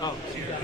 Oh, here.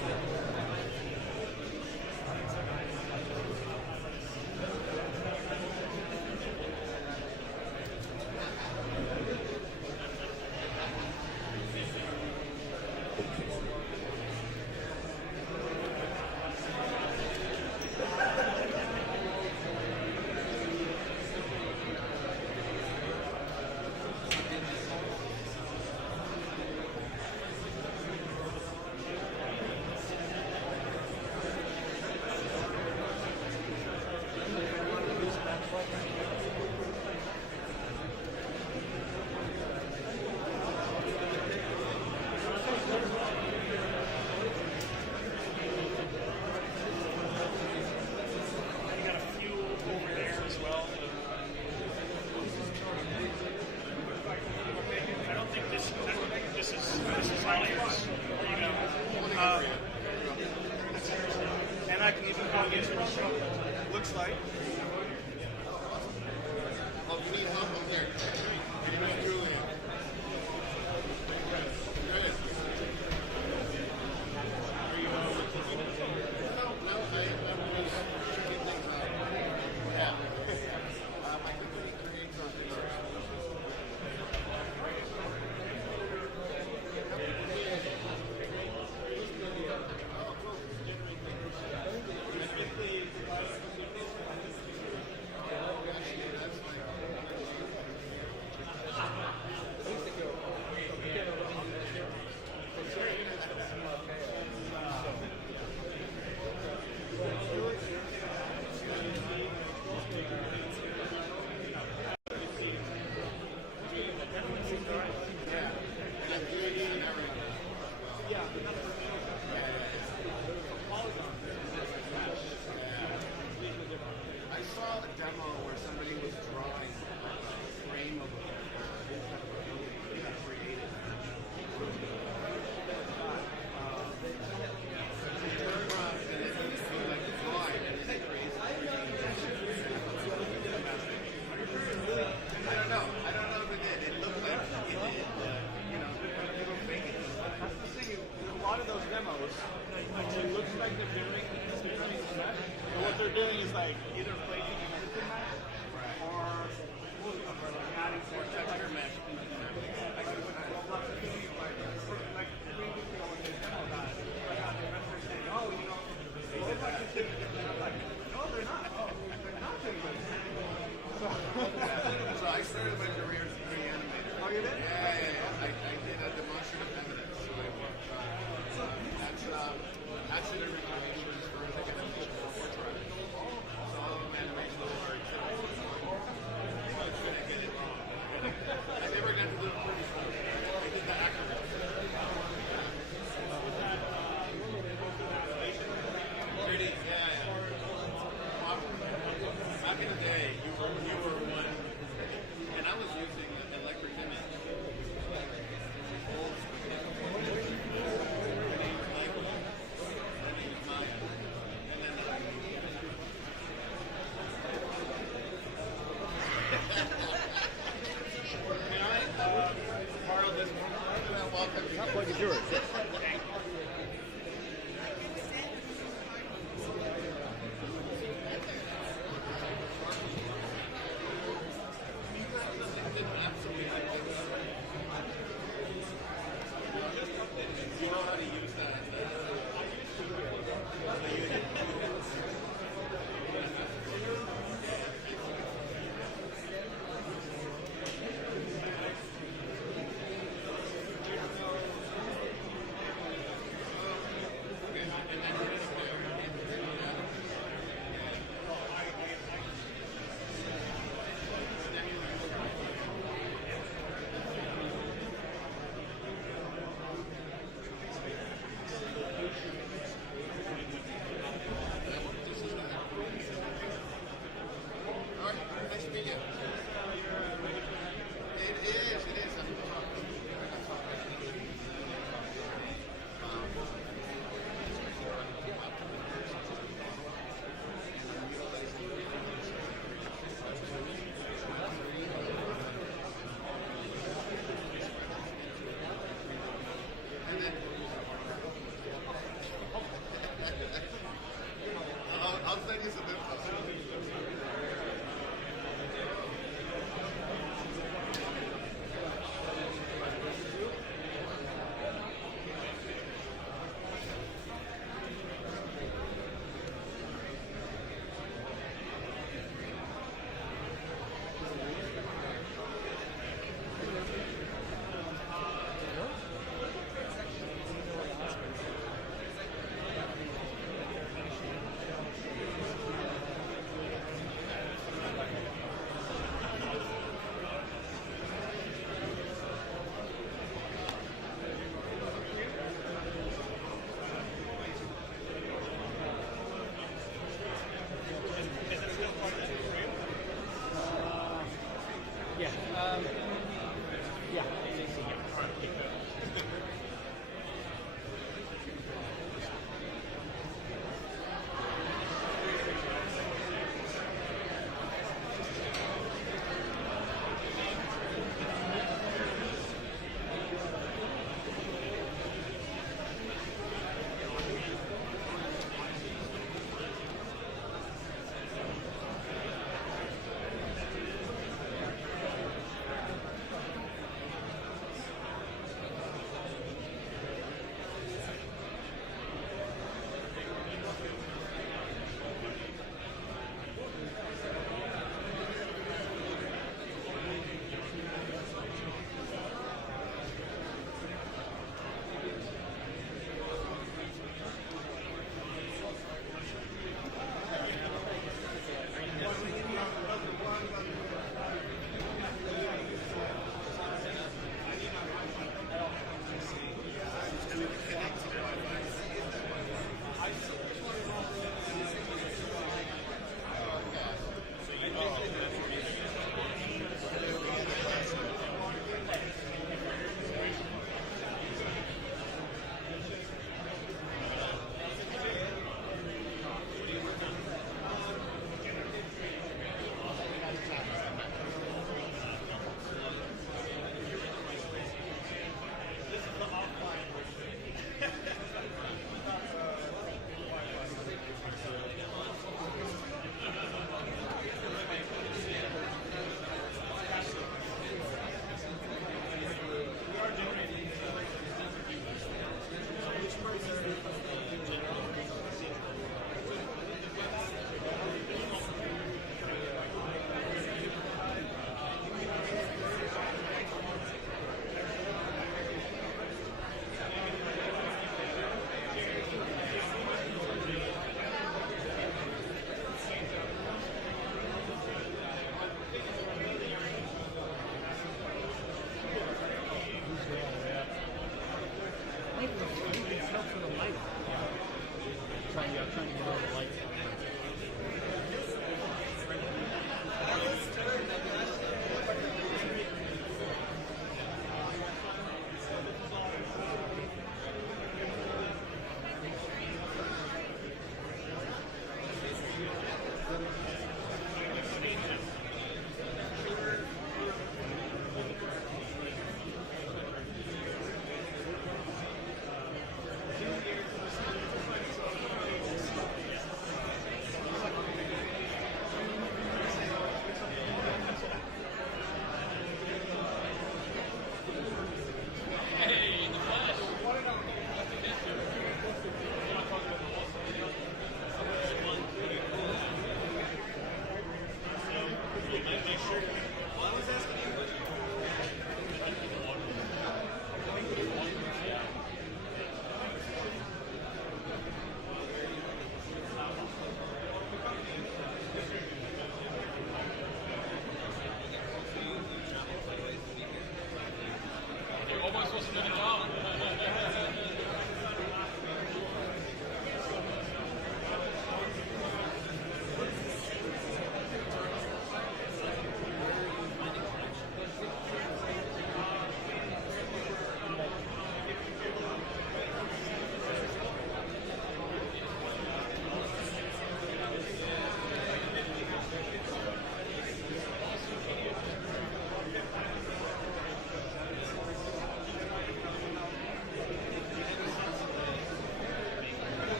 trying to get all the lights on.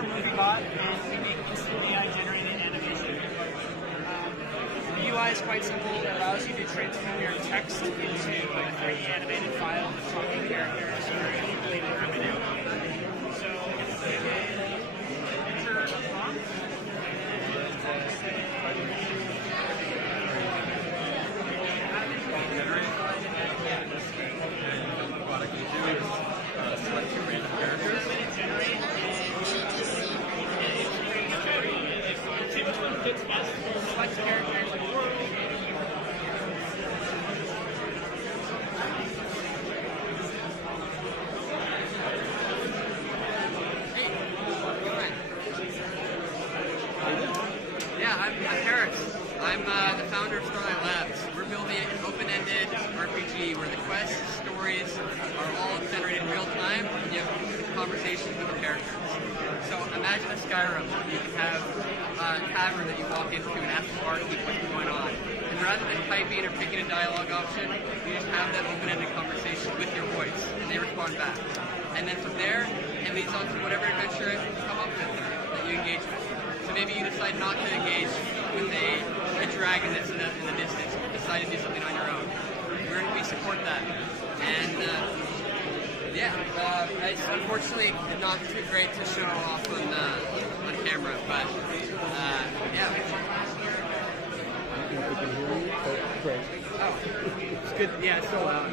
we're Movie Bot, and we make instant AI generated animation. The UI is quite simple. It allows you to transform your text into a 3D animated file with talking characters very easily and primitive. So you can enter a prompt. Product you do is select your random characters. Select characters in the world. Yeah, I'm Harris. I'm the founder of Starlight Labs. We're building an open-ended RPG where the quests, stories are all generated in real time, and you have conversations with the characters. So imagine a Skyrim. You can have a tavern that you walk into and ask the barkeep what's going on. And rather than typing or picking a dialogue option, you just have that open-ended conversation with your voice, and they respond back. And then from there, it leads on to whatever adventure you come up with that you engage with. So maybe you decide not to engage with a dragon that's in the distance. You decide to do something on your own. We support that. And it's unfortunately not too great to show off on camera, but yeah. We can hear you. Oh, great. Oh, it's good. Yeah, it's so loud.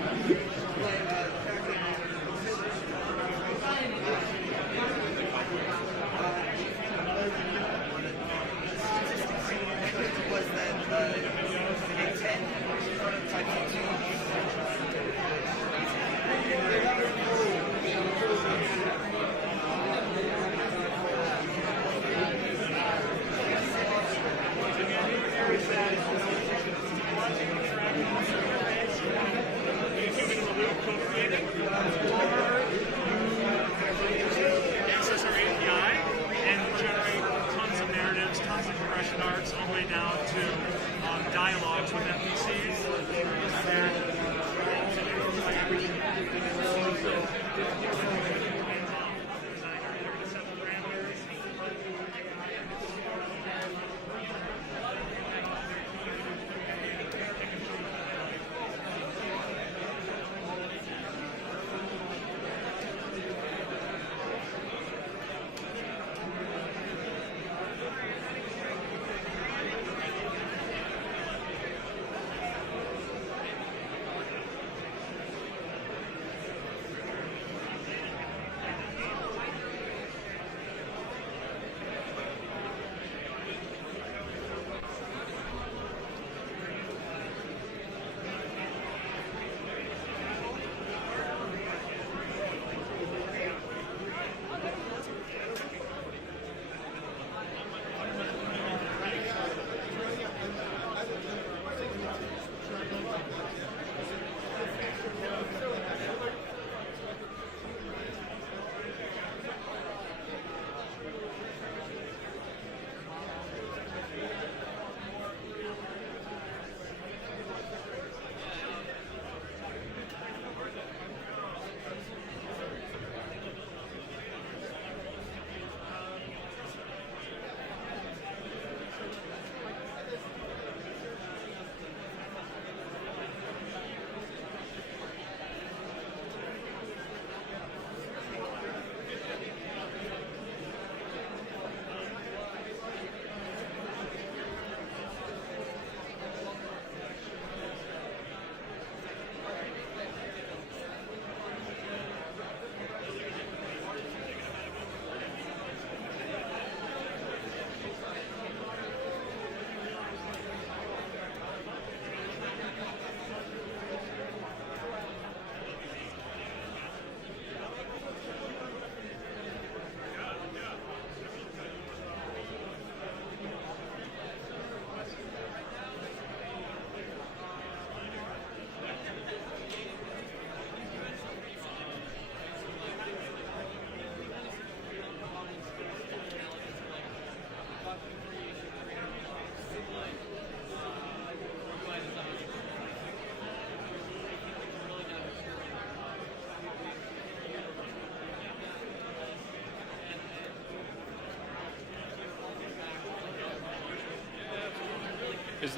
Was that the 10 prototype YouTube in the loop,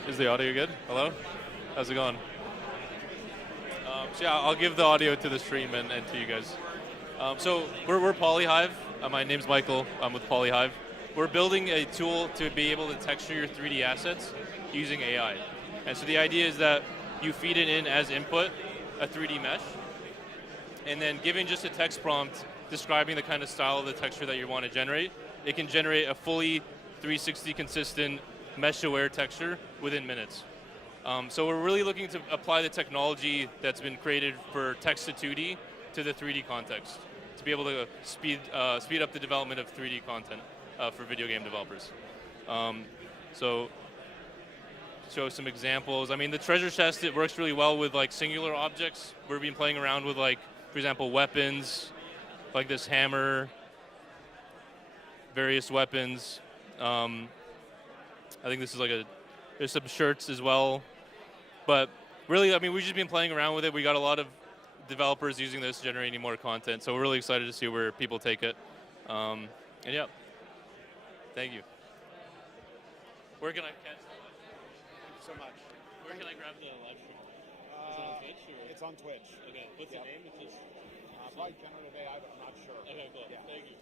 Is the audio good? Hello? How's it going? So yeah, I'll give the audio to the stream and to you guys. So we're Polyhive. My name's Michael. I'm with Polyhive. We're building a tool to be able to texture your 3D assets using AI. And so the idea is that you feed it in as input, a 3D mesh, and then given just a text prompt describing the kind of style of the texture that you want to generate, it can generate a fully 360 consistent mesh-aware texture within minutes. So we're really looking to apply the technology that's been created for text to 2D to the 3D context to be able to speed up the development of 3D content for video game developers. So show some examples. I mean, the treasure chest, it works really well with like singular objects. We've been playing around with like, for example, weapons, like this hammer, various weapons. I think this is like there's some shirts as well. But really, I mean, we've just been playing around with it. We got a lot of developers using this, generating more content. So we're really excited to see where people take it. And yeah, thank you. Where can I catch the live stream? Thank you so much. Where can I grab the live stream? Is it on Twitch? Or? It's on Twitch. Okay, what's the name? It's just probably Generative AI, but I'm not sure. Okay, cool. Yeah. Thank you.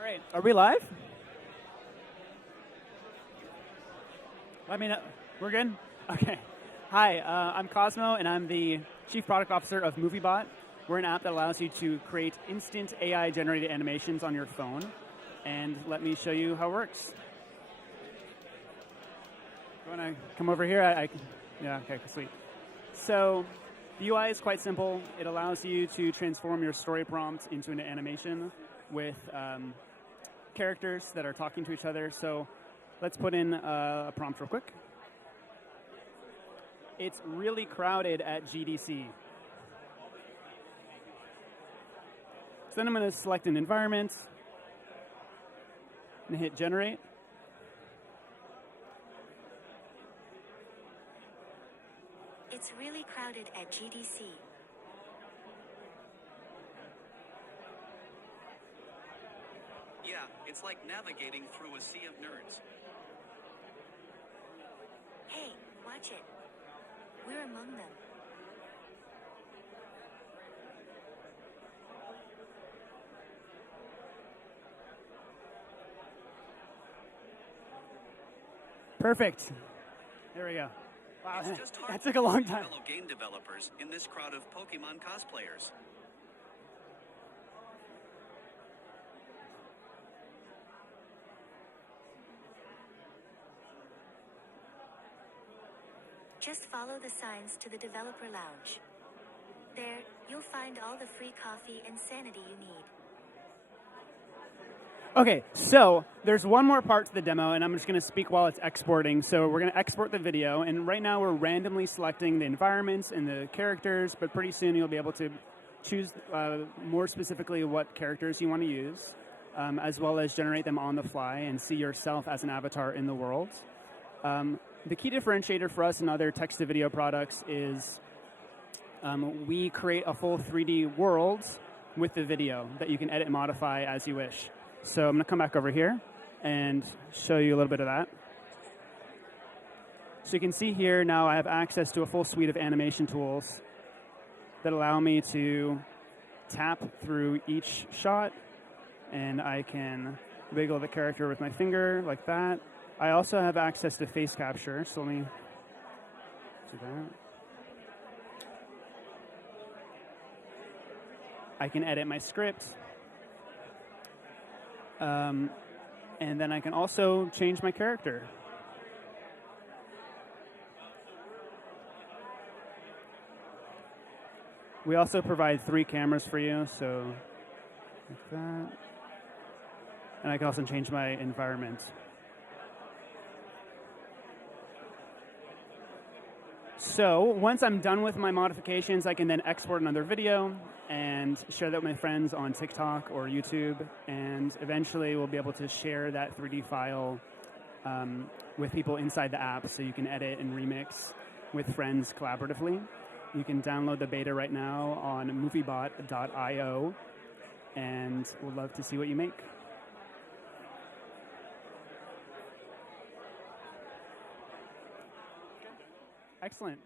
All right, are we live? Let me know. We're good? Okay. Hi, I'm Cosmo, and I'm the Chief Product Officer of MovieBot. We're an app that allows you to create instant AI-generated animations on your phone. And let me show you how it works. You want to come over here? Yeah, okay, sweet. So The UI is quite simple. It allows you to transform your story prompt into an animation with characters that are talking to each other. So let's put in a prompt real quick. It's really crowded at GDC. So then I'm going to select an environment and hit generate. It's really crowded at GDC. Yeah, it's like navigating through a sea of nerds. Hey, watch it. We're among them. Perfect. There we go. Wow, It's just hard that took a long to time. fellow game developers in this crowd of Pokemon cosplayers. Just follow the signs to the developer lounge. There, you'll find all the free coffee and sanity you need. Okay, so there's one more part to the demo, and I'm just going to speak while it's exporting. So we're going to export the video, and right now we're randomly selecting the environments and the characters, but pretty soon you'll be able to choose more specifically what characters you want to use, as well as generate them on the fly and see yourself as an avatar in the world. The key differentiator for us and other text-to-video products is we create a full 3D world with the video that you can edit and modify as you wish. So I'm going to come back over here and show you a little bit of that. So you can see here now I have access to a full suite of animation tools that allow me to tap through each shot, and I can wiggle the character with my finger like that. I also have access to face capture, so let me do that. I can edit my script. And then I can also change my character. We also provide 3 cameras for you, so like that. And I can also change my environment. So once I'm done with my modifications, I can then export another video and share that with my friends on TikTok or YouTube. And eventually we'll be able to share that 3D file with people inside the app so you can edit and remix with friends collaboratively. You can download the beta right now on moviebot.io, and we'd love to see what you make. Excellent.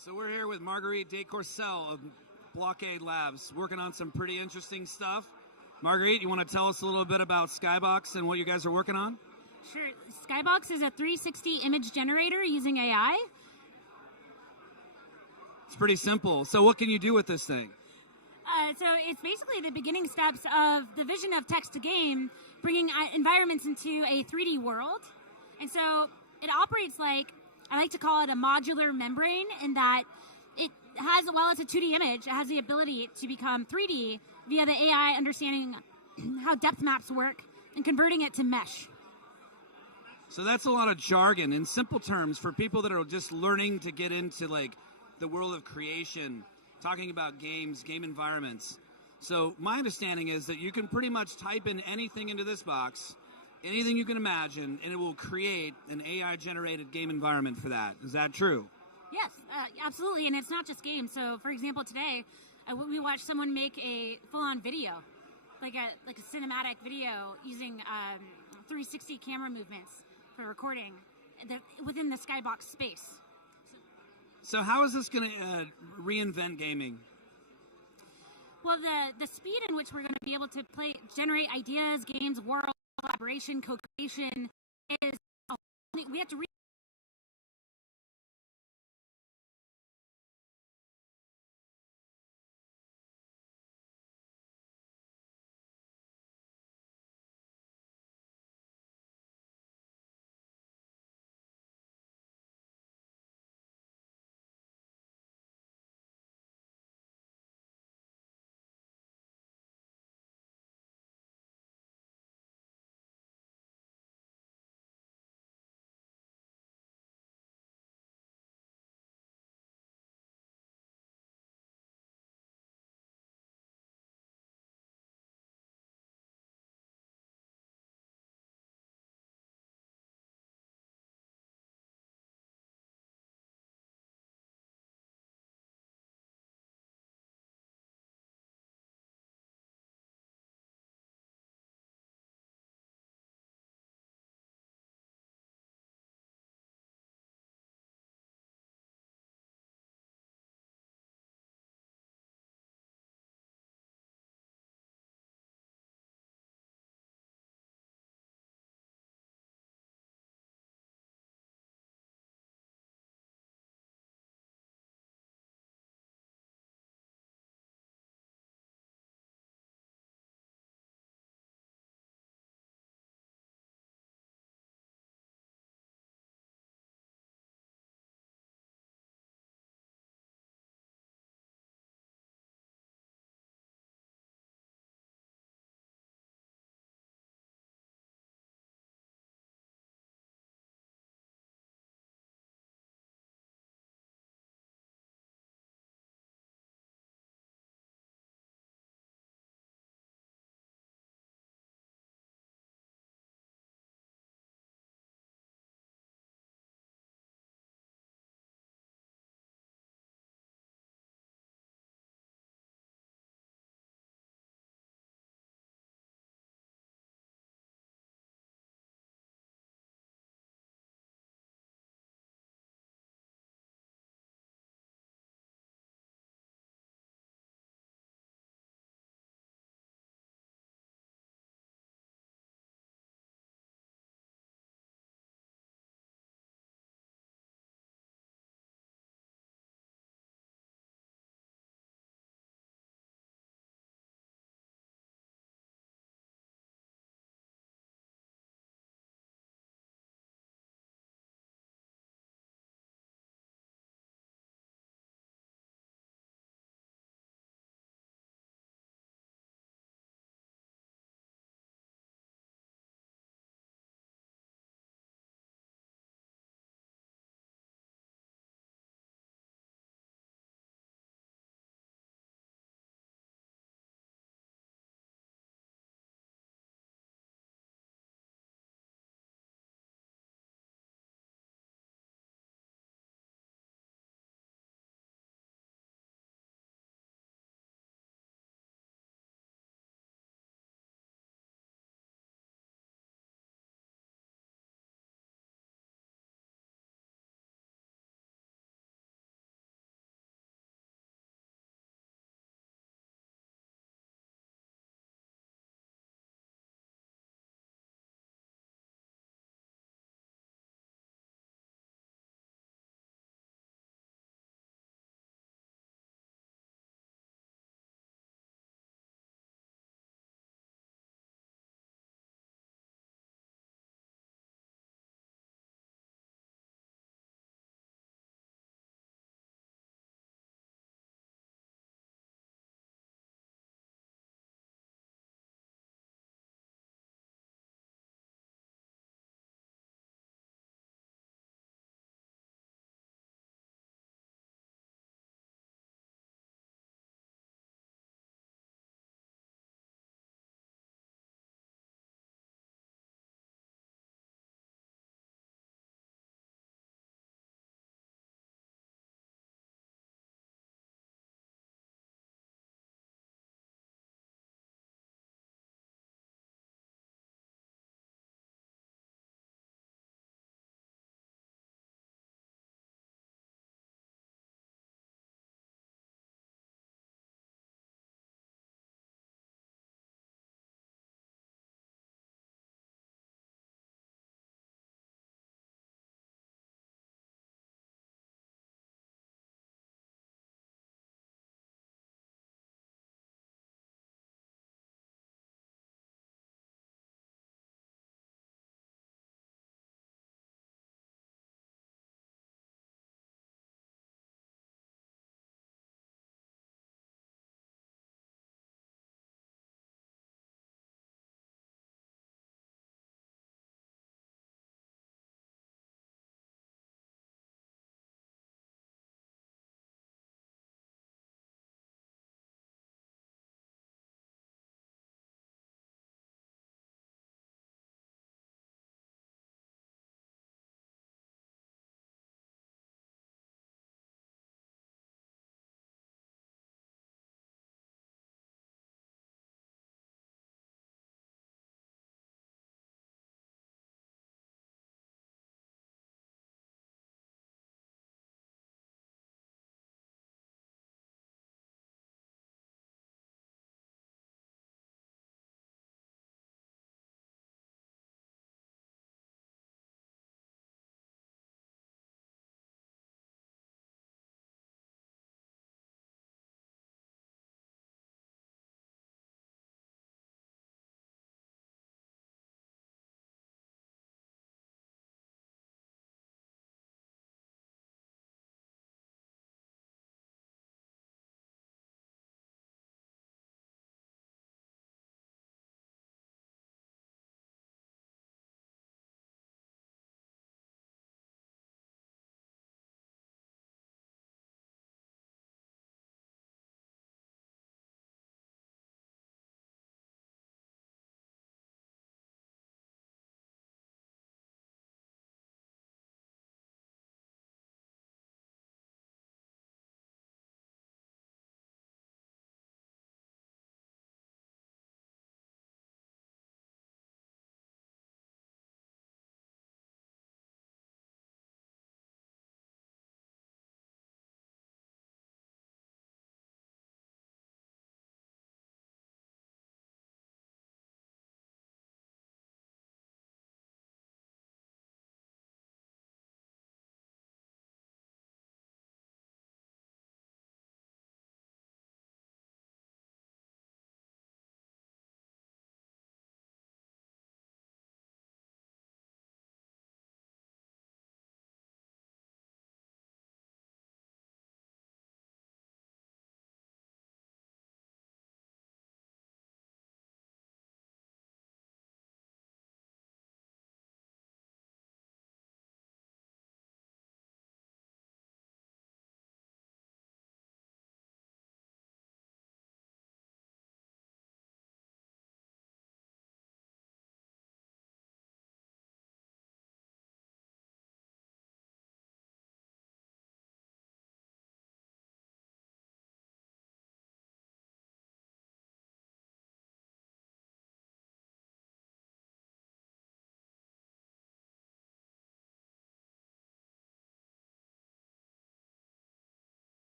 So we're here with Marguerite Descourcelles of Blockade Labs, working on some pretty interesting stuff. Marguerite, you want to tell us a little bit about Skybox and what you guys are working on? Sure. Skybox is a 360 image generator using AI. It's pretty simple. So what can you do with this thing? so it's basically the beginning steps of the vision of text to game, bringing environments into a 3D world. And so it operates like, I like to call it a modular membrane, in that it has, while it's a 2D image, it has the ability to become 3D via the AI understanding how depth maps work and converting it to mesh. So that's a lot of jargon. In simple terms, for people that are just learning to get into like the world of creation, talking about games, game environments. So my understanding is that you can pretty much type in anything into this box, anything you can imagine, and it will create an AI-generated game environment for that. Is that true? Yes, absolutely, and it's not just games. So, for example, today we watched someone make a full-on video, like a cinematic video using 360 camera movements for recording within the Skybox space. So how is this going to reinvent gaming? Well, the speed in which we're going to be able to generate ideas, games, world collaboration, co-creation is we have to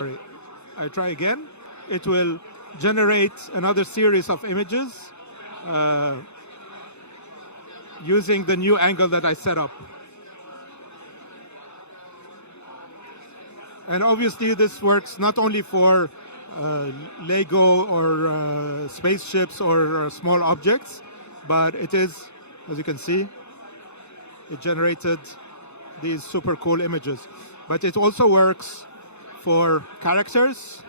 Sorry, I try again. It will generate another series of images using the new angle that I set up. And obviously this works not only for Lego or spaceships or small objects, but it is, as you can see, it generated these super cool images. But it also works for characters,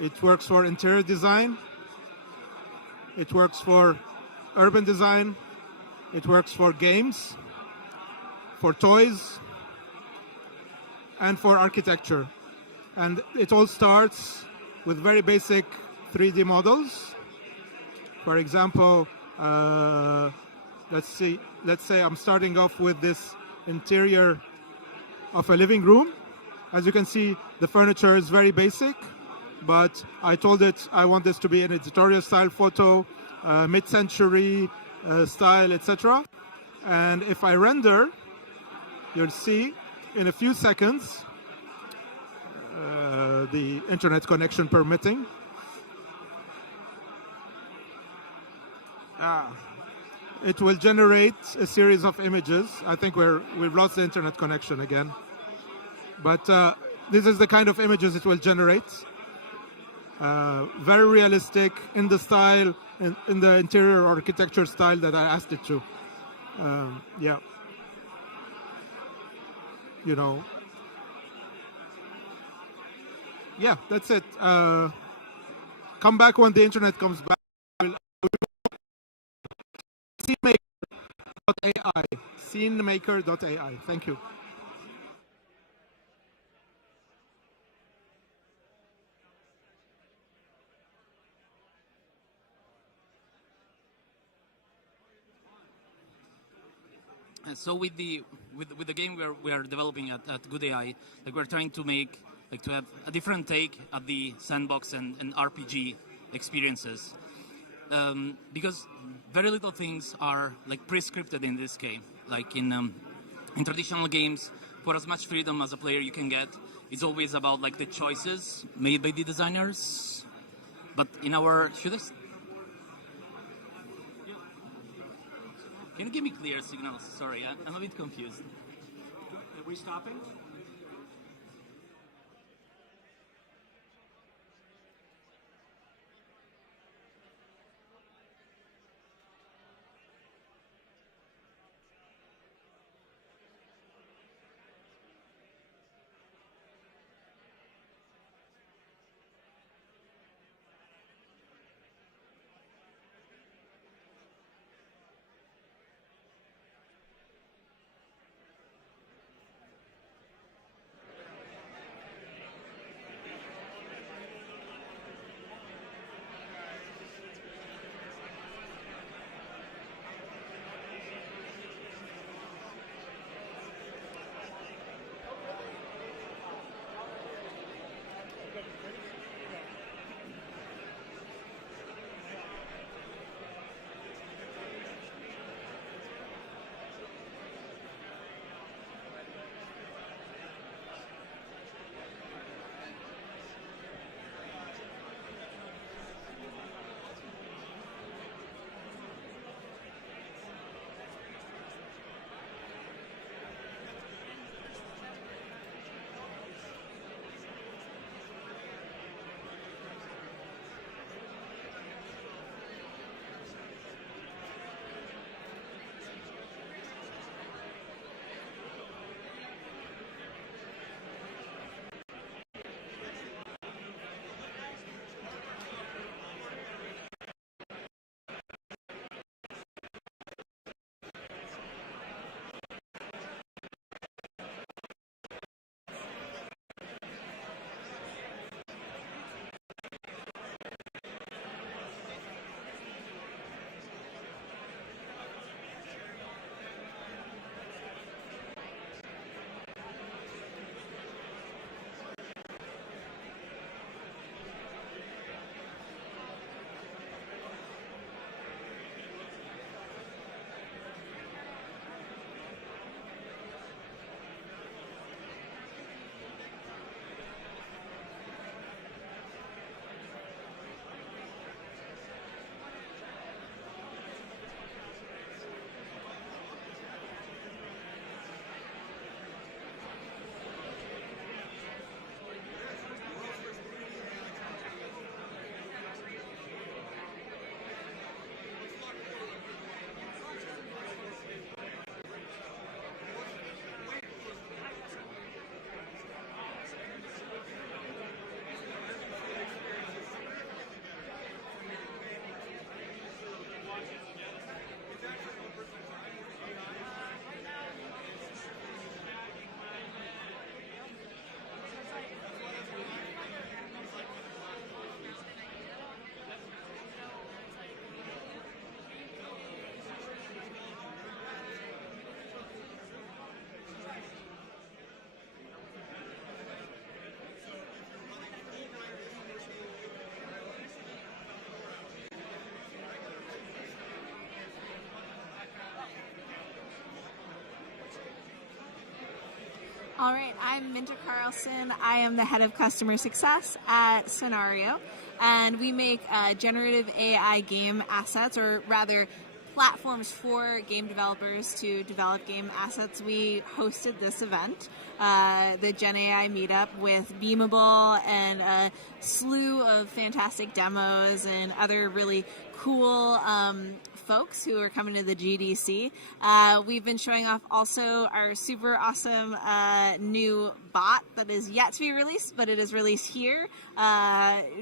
it works for interior design, it works for urban design, it works for games, for toys, and for architecture. And it all starts with very basic 3D models. For example, let's say I'm starting off with this interior of a living room. As you can see, the furniture is very basic, but I told it I want this to be an editorial style photo, mid-century style, etc. And if I render, you'll see in a few seconds, the internet connection permitting, it will generate a series of images. I think we've lost the internet connection again. But this is the kind of images it will generate. Very realistic in the style, in the interior architecture style that I asked it to. Yeah. You know. Yeah, that's it. Come back when the internet comes back. Scenemaker.ai. Scenemaker.ai. Thank you. So with the game we are developing at Good AI, like we're trying to make to have a different take at the sandbox and RPG experiences, because very little things are like pre-scripted in this game. Like in traditional games, for as much freedom as a player you can get, it's always about like the choices made by the designers. But in our Can you give me clear signals? Sorry, I'm a bit confused. Are we stopping? All right, I'm Minta Carlson. I am the head of customer success at Scenario, and we make generative AI game assets, or rather platforms for game developers to develop game assets. We hosted this event, the Gen AI Meetup, with Beamable and a slew of fantastic demos and other really cool folks who are coming to the GDC. We've been showing off also our super awesome new bot that is yet to be released, but it is released here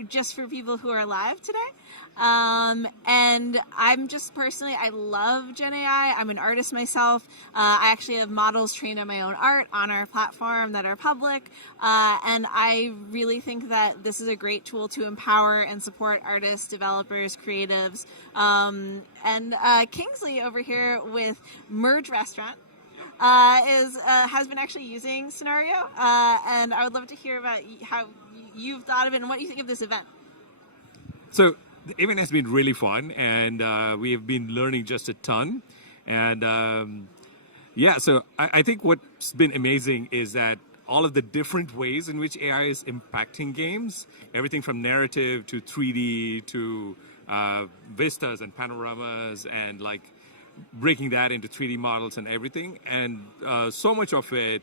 just for people who are live today. And I'm just personally, I love Gen AI. I'm an artist myself. I actually have models trained on my own art on our platform that are public. And I really think that this is a great tool to empower and support artists, developers, creatives. And Kingsley over here with Merge Restaurant has been actually using Scenario. And I would love to hear about how you've thought of it and what you think of this event. So the event has been really fun, and we have been learning just a ton. And yeah, so I think what's been amazing is that all of the different ways in which AI is impacting games, everything from narrative to 3D to vistas and panoramas, and like breaking that into 3D models and everything. And so much of it,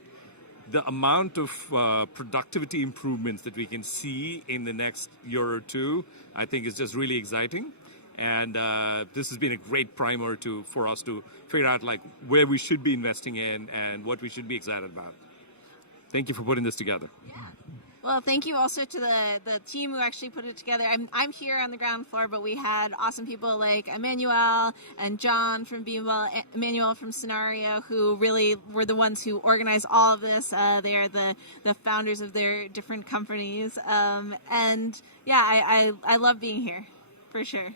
the amount of productivity improvements that we can see in the next year or two, I think is just really exciting. And this has been a great primer for us to figure out like where we should be investing in and what we should be excited about. Thank you for putting this together. Yeah. Well, thank you also to the team who actually put it together. I'm here on the ground floor, but we had awesome people like Emmanuel and John from Beamwell, Emmanuel from Scenario, who really were the ones who organized all of this. They are the founders of their different companies. And yeah, I love being here, for sure.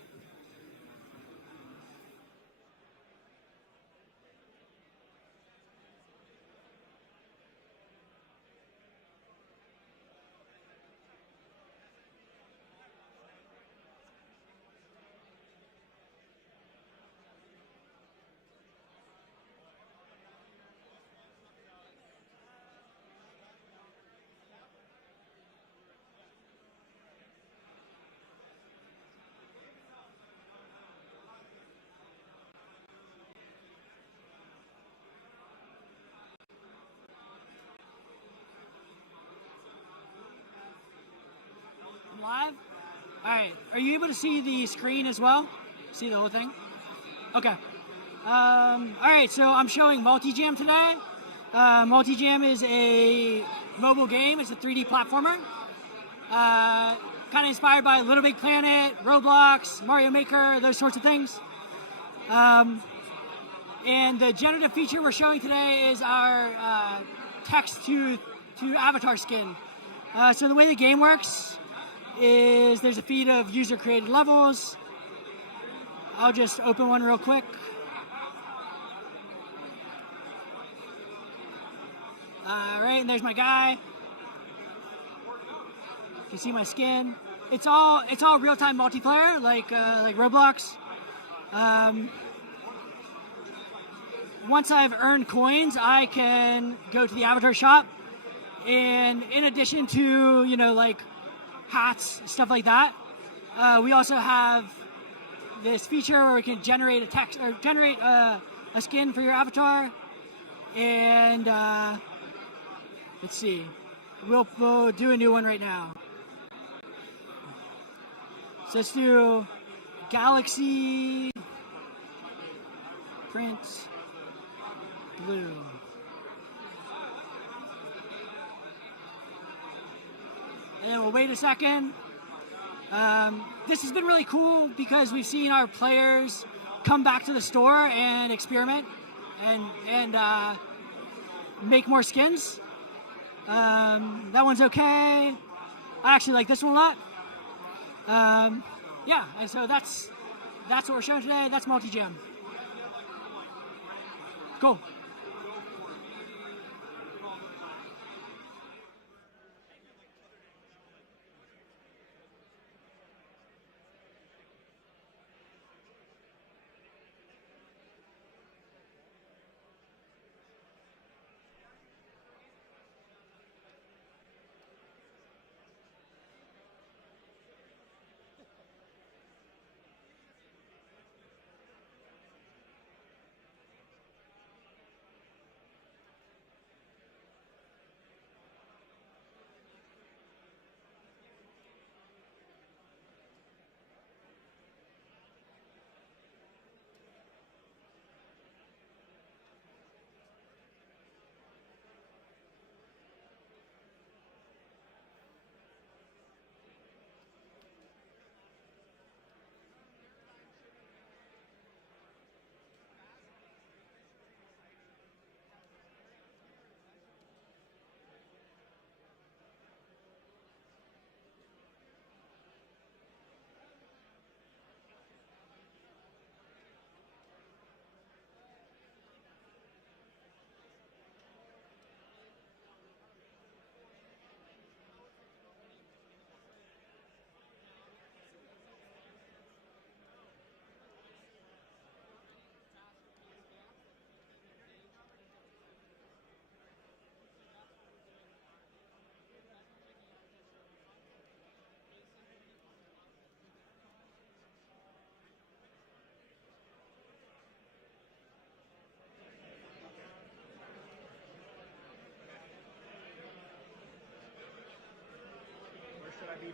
Live? All right. Are you able to see the screen as well? See the whole thing? Okay. All right. So I'm showing Multi-Jam today. Multi-Jam is a mobile game. It's a 3D platformer. Kind of inspired by Little Big Planet, Roblox, Mario Maker, those sorts of things. And the generative feature we're showing today is our text to avatar skin. So the way the game works is there's a feed of user-created levels. I'll just open one real quick. All right, and there's my guy. You see my skin. It's all real-time multiplayer, like Roblox. Once I've earned coins, I can go to the avatar shop, and in addition to like hats, stuff like that, we also have this feature where we can generate a text or generate a skin for your avatar. And let's see, we'll do a new one right now. So let's do Galaxy Print Blue. And then we'll wait a second. This has been really cool because we've seen our players come back to the store and experiment and make more skins. That one's okay. I actually like this one a lot. Yeah, and so that's what we're showing today. That's Multi-Jam. Cool.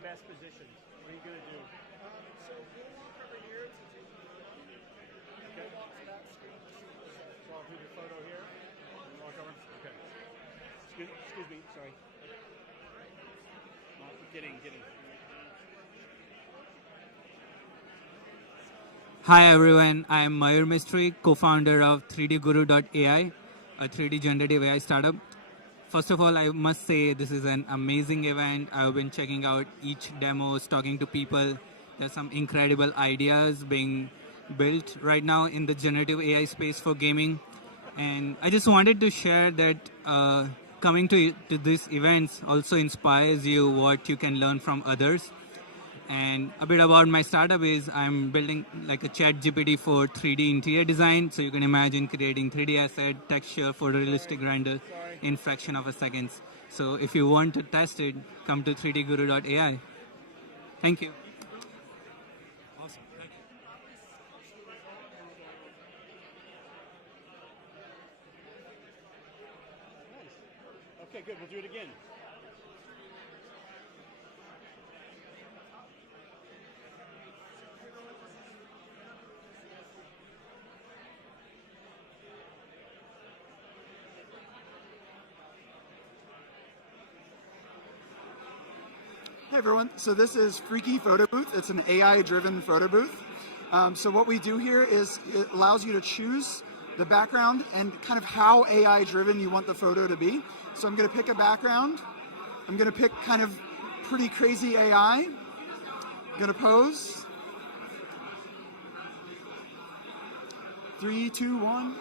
best positions? What are you going to do? So we'll walk over here to do we'll walk to that screen to see the results. So I'll do the photo here. And walk over. Okay. Excuse me. Sorry. Getting. Hi everyone, I am Mayur Mistry, co-founder of 3dguru.ai, a 3D generative AI startup. First of all, I must say this is an amazing event. I've been checking out each demos, talking to people. There's some incredible ideas being built right now in the generative AI space for gaming. And I just wanted to share that coming to these events also inspires you what you can learn from others. And a bit about my startup is I'm building like a chat GPT for 3D interior design. So you can imagine creating 3D asset, texture, photorealistic render in fraction of a second. So if you want to test it, come to 3dguru.ai. Thank you. Awesome. Thank you. Nice. Okay, good. We'll do it again. Hey everyone, so this is Freaky Photo Booth. It's an AI-driven photo booth. So what we do here is it allows you to choose the background and kind of how AI-driven you want the photo to be. So I'm going to pick a background. I'm going to pick kind of pretty crazy AI. I'm going to pose. 3, 2, 1.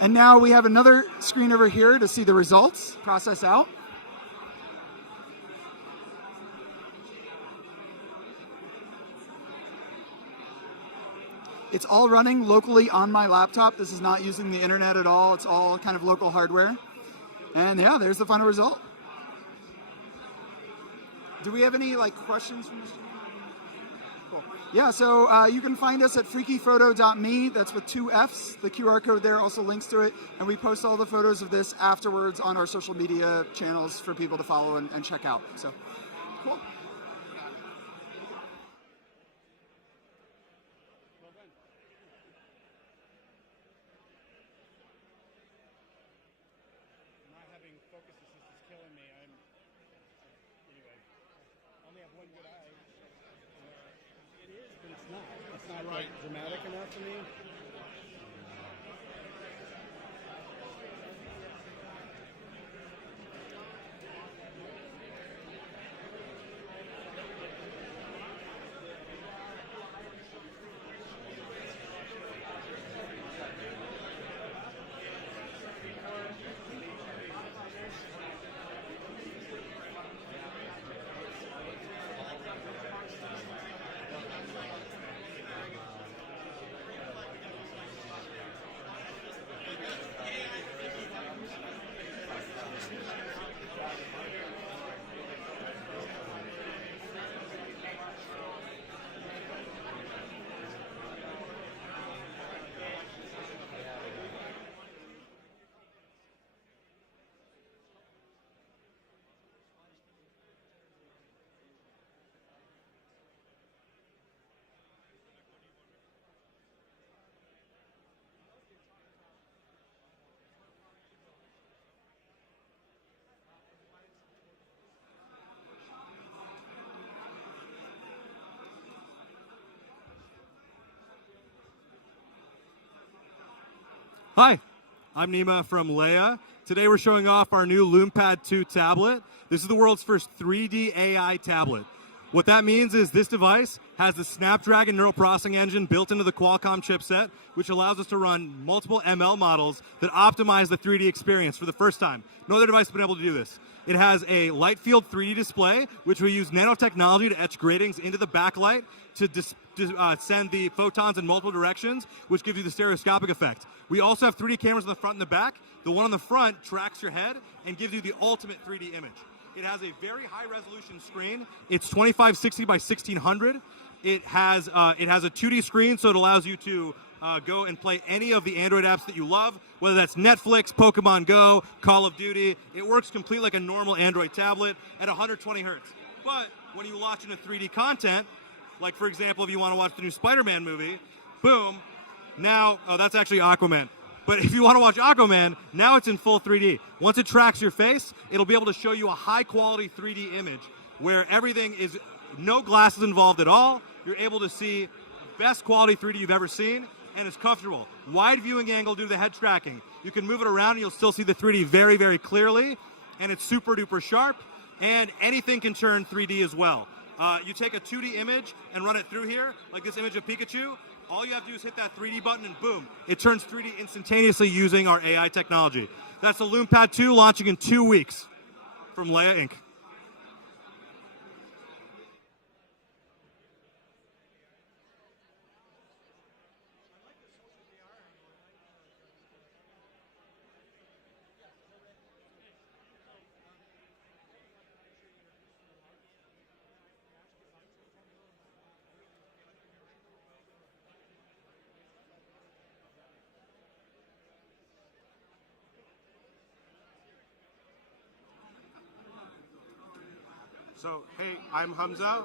And now we have another screen over here to see the results, process out. It's all running locally on my laptop. This is not using the internet at all. It's all kind of local hardware. And yeah, there's the final result. Do we have any questions from the stream? Cool. Yeah, so you can find us at freakyphoto.me. That's with 2 Fs. The QR code there also links to it. And we post all the photos of this afterwards on our social media channels for people to follow and check out. So, cool. Dramatic enough for me. Hi, I'm Nima from Leia. Today we're showing off our new Loompad 2 tablet. This is the world's first 3D AI tablet. What that means is this device has the Snapdragon neural processing engine built into the Qualcomm chipset, which allows us to run multiple ML models that optimize the 3D experience for the first time. No other device has been able to do this. It has a light field 3D display, which we use nanotechnology to etch gratings into the backlight to send the photons in multiple directions, which gives you the stereoscopic effect. We also have 3D cameras in the front and the back. The one on the front tracks your head and gives you the ultimate 3D image. It has a very high resolution screen. It's 2560 by 1600. It has a 2D screen, so it allows you to go and play any of the Android apps that you love, whether that's Netflix, Pokemon Go, Call of Duty. It works completely like a normal Android tablet at 120 hertz. But when you watch into 3D content, like for example, if you want to watch the new Spider-Man movie, boom, now, oh, that's actually Aquaman. But if you want to watch Aquaman, now it's in full 3D. Once it tracks your face, it'll be able to show you a high-quality 3D image where everything is no glasses involved at all. You're able to see best quality 3D you've ever seen, and it's comfortable. Wide viewing angle due to the head tracking. You can move it around and you'll still see the 3D very, very clearly, and it's super duper sharp, and anything can turn 3D as well. You take a 2D image and run it through here, like this image of Pikachu. All you have to do is hit that 3D button and boom, it turns 3D instantaneously using our AI technology. That's the Loompad 2 launching in 2 weeks from Leia Inc. So, hey, I'm Hamza.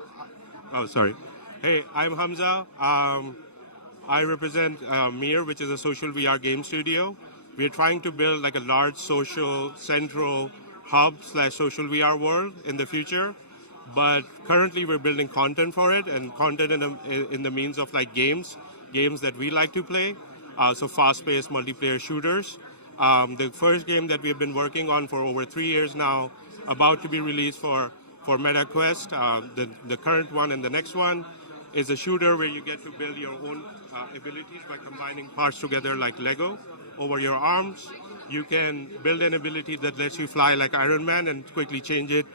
Oh, sorry. Hey, I'm Hamza. I represent Mir, which is a social VR game studio. We're trying to build like a large social central hub/social VR world in the future. But currently we're building content for it, and content in the means of like games that we like to play. So fast-paced multiplayer shooters. The first game that we've been working on for over 3 years now, about to be released for MetaQuest. The current one and the next one is a shooter where you get to build your own abilities by combining parts together like Lego over your arms. You can build an ability that lets you fly like Iron Man and quickly change it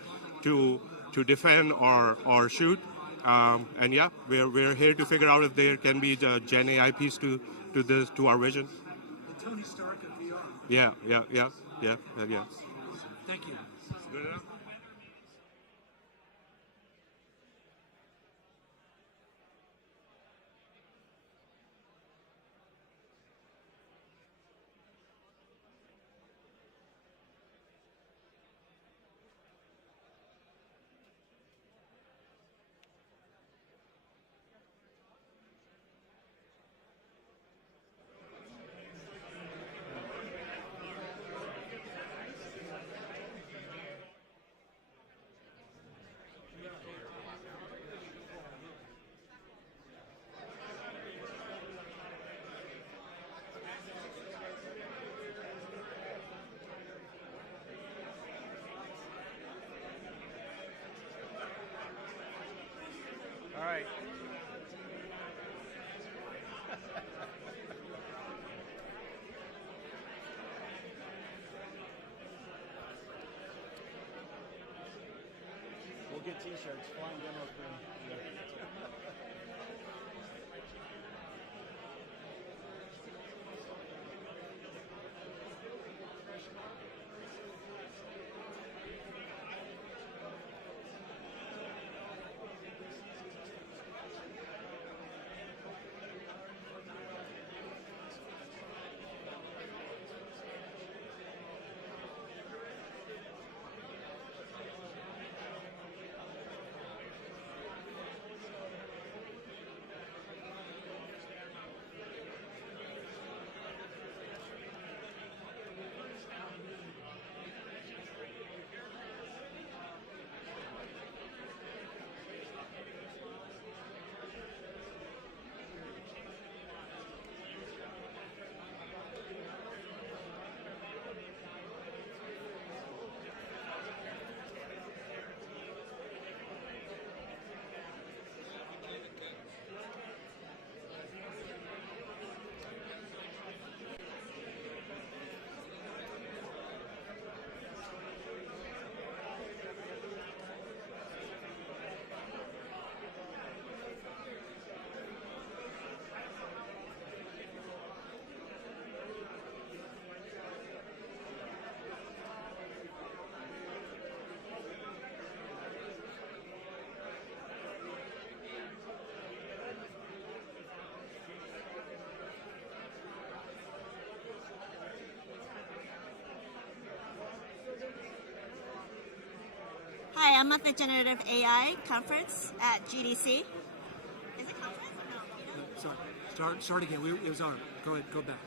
to defend or shoot. And yeah, we're here to figure out if there can be the Gen AI piece to our vision. The Tony Stark of VR. Yeah. Thank you. Good enough? All right. We'll get T-shirts. Flying demo crew. Hi, I'm at the Generative AI conference at GDC. Is it conference or no? Sorry. Start again. It was on. Go ahead. Go back.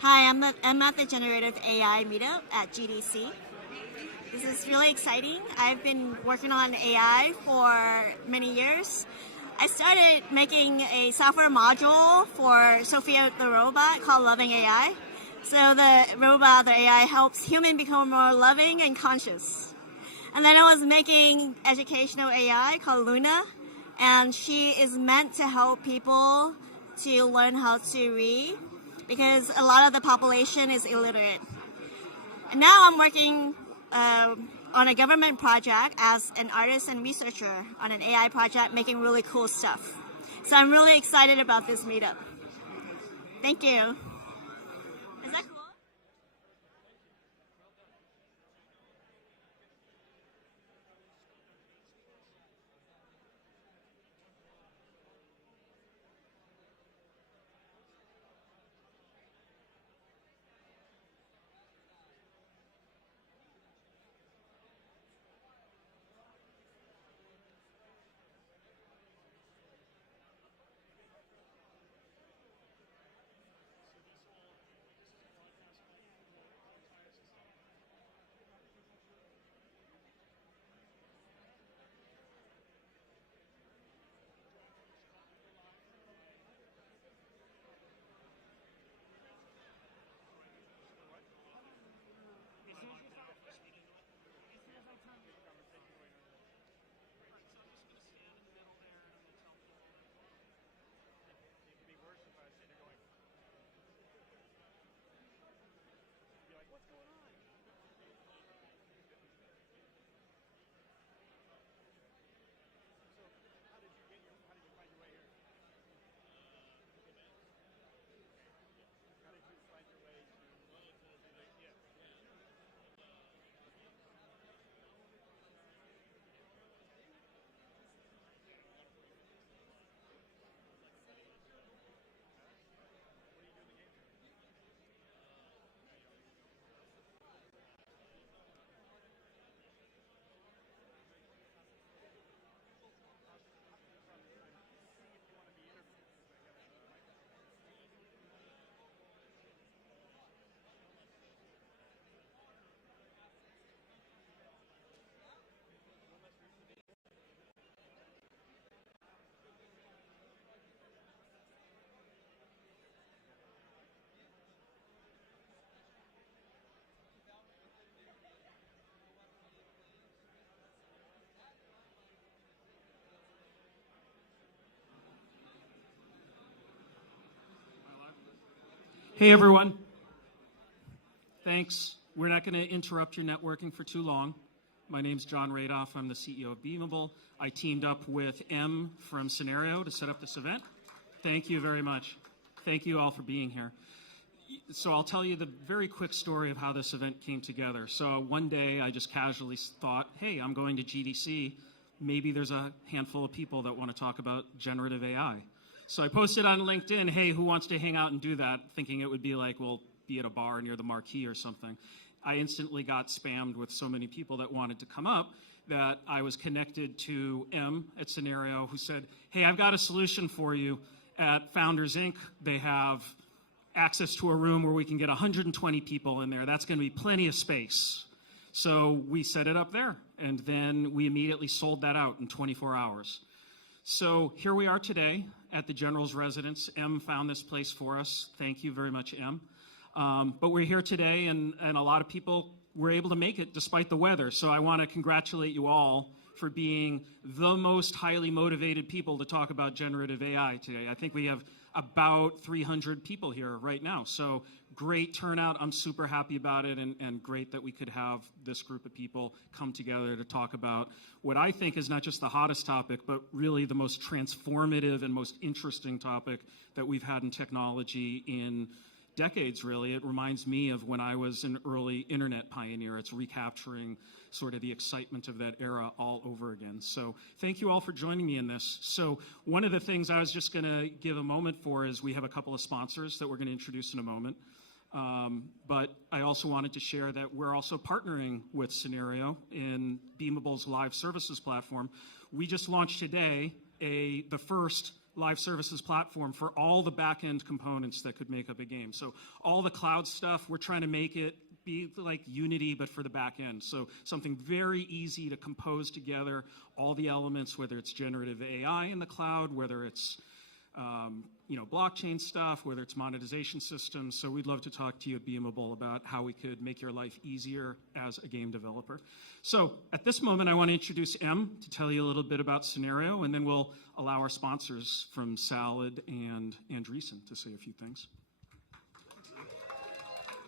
Hi, I'm at the Generative AI Meetup at GDC. This is really exciting. I've been working on AI for many years. I started making a software module for Sophia the robot called Loving AI. So the robot, the AI, helps humans become more loving and conscious. And then I was making educational AI called Luna, and she is meant to help people to learn how to read because a lot of the population is illiterate. And now I'm working on a government project as an artist and researcher on an AI project making really cool stuff. So I'm really excited about this meetup. Thank you. Is that cool? Hey everyone. Thanks. We're not going to interrupt your networking for too long. My name's John Radoff. I'm the CEO of Beamable. I teamed up with M from Scenario to set up this event. Thank you very much. Thank you all for being here. So I'll tell you the very quick story of how this event came together. So one day I just casually thought, hey, I'm going to GDC. Maybe there's a handful of people that want to talk about generative AI. So I posted on LinkedIn, hey, who wants to hang out and do that? Thinking it would be like, we'll be at a bar near the marquee or something. I instantly got spammed with so many people that wanted to come up that I was connected to M at Scenario who said, hey, I've got a solution for you. At Founders Inc, they have access to a room where we can get 120 people in there. That's going to be plenty of space. So we set it up there, and then we immediately sold that out in 24 hours. So here we are today at the General's residence. M found this place for us. Thank you very much, M. But we're here today, and a lot of people were able to make it despite the weather. So I want to congratulate you all for being the most highly motivated people to talk about generative AI today. I think we have about 300 people here right now. So great turnout. I'm super happy about it, and great that we could have this group of people come together to talk about what I think is not just the hottest topic, but really the most transformative and most interesting topic that we've had in technology in decades, really. It reminds me of when I was an early internet pioneer. It's recapturing sort of the excitement of that era all over again. So thank you all for joining me in this. So one of the things I was just going to give a moment for is we have a couple of sponsors that we're going to introduce in a moment. But I also wanted to share that we're also partnering with Scenario in Beamable's live services platform. We just launched today the first live services platform for all the back-end components that could make up a game. So all the cloud stuff, we're trying to make it be like Unity, but for the back end. So something very easy to compose together, all the elements, whether it's generative AI in the cloud, whether it's blockchain stuff, whether it's monetization systems. So we'd love to talk to you at Beamable about how we could make your life easier as a game developer. So at this moment, I want to introduce Em to tell you a little bit about Scenario, and then we'll allow our sponsors from Salad and Andreessen to say a few things.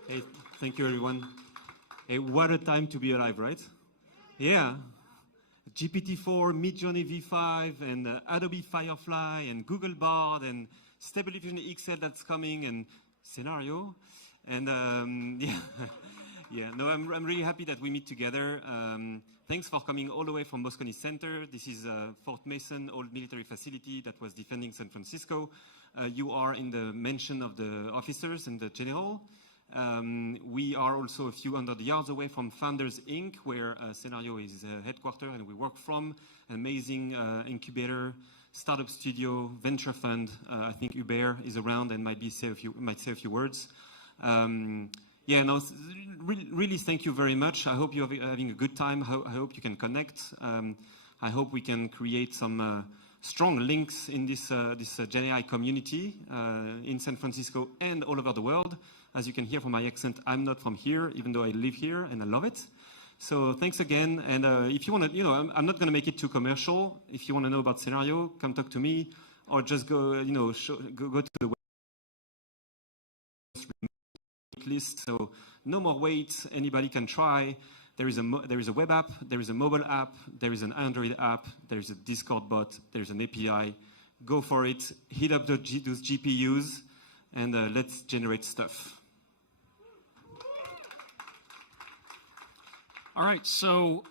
Hey, thank you, everyone. Hey, what a time to be alive, right? Yeah. GPT-4, Midjourney V5, and Adobe Firefly, and Google Bard, and Stable Diffusion XL that's coming, and Scenario. And yeah, no, I'm really happy that we meet together. Thanks for coming all the way from Moscone Center. This is Fort Mason, old military facility that was defending San Francisco. You are in the mansion of the officers and the general. We are also a few hundred yards away from Founders Inc, where Scenario is headquartered and we work from. An amazing incubator, startup studio, venture fund. I think Hubert is around and might say a few words. Yeah, no, really thank you very much. I hope you're having a good time. I hope you can connect. I hope we can create some strong links in this Gen AI community in San Francisco and all over the world. As you can hear from my accent, I'm not from here, even though I live here and I love it. So thanks again. And if you want to, I'm not going to make it too commercial. If you want to know about Scenario, come talk to me, or just go, go to the list. So no more wait. Anybody can try. There is a web app. There is a mobile app. There is an Android app. There is a Discord bot. There is an API. Go for it. Hit up those GPUs, and let's generate stuff. All right, so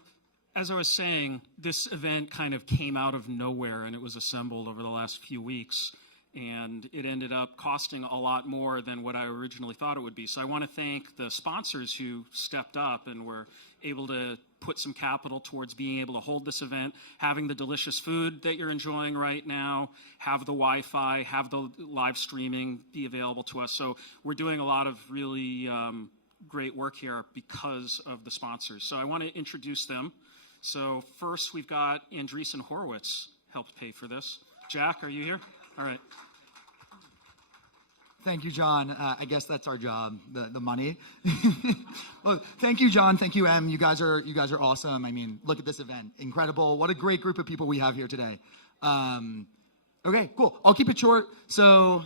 as I was saying, this event kind of came out of nowhere, and it was assembled over the last few weeks, and it ended up costing a lot more than what I originally thought it would be. So I want to thank the sponsors who stepped up and were able to put some capital towards being able to hold this event, having the delicious food that you're enjoying right now, have the Wi-Fi, have the live streaming be available to us. So we're doing a lot of really great work here because of the sponsors. So I want to introduce them. So first we've got Andreessen Horowitz helped pay for this. Jack, are you here? All right. Thank you, John. I guess that's our job, the money. Well, thank you, John. Thank you, Em. You guys are awesome. I mean, look at this event. Incredible. What a great group of people we have here today. Okay, cool. I'll keep it short. So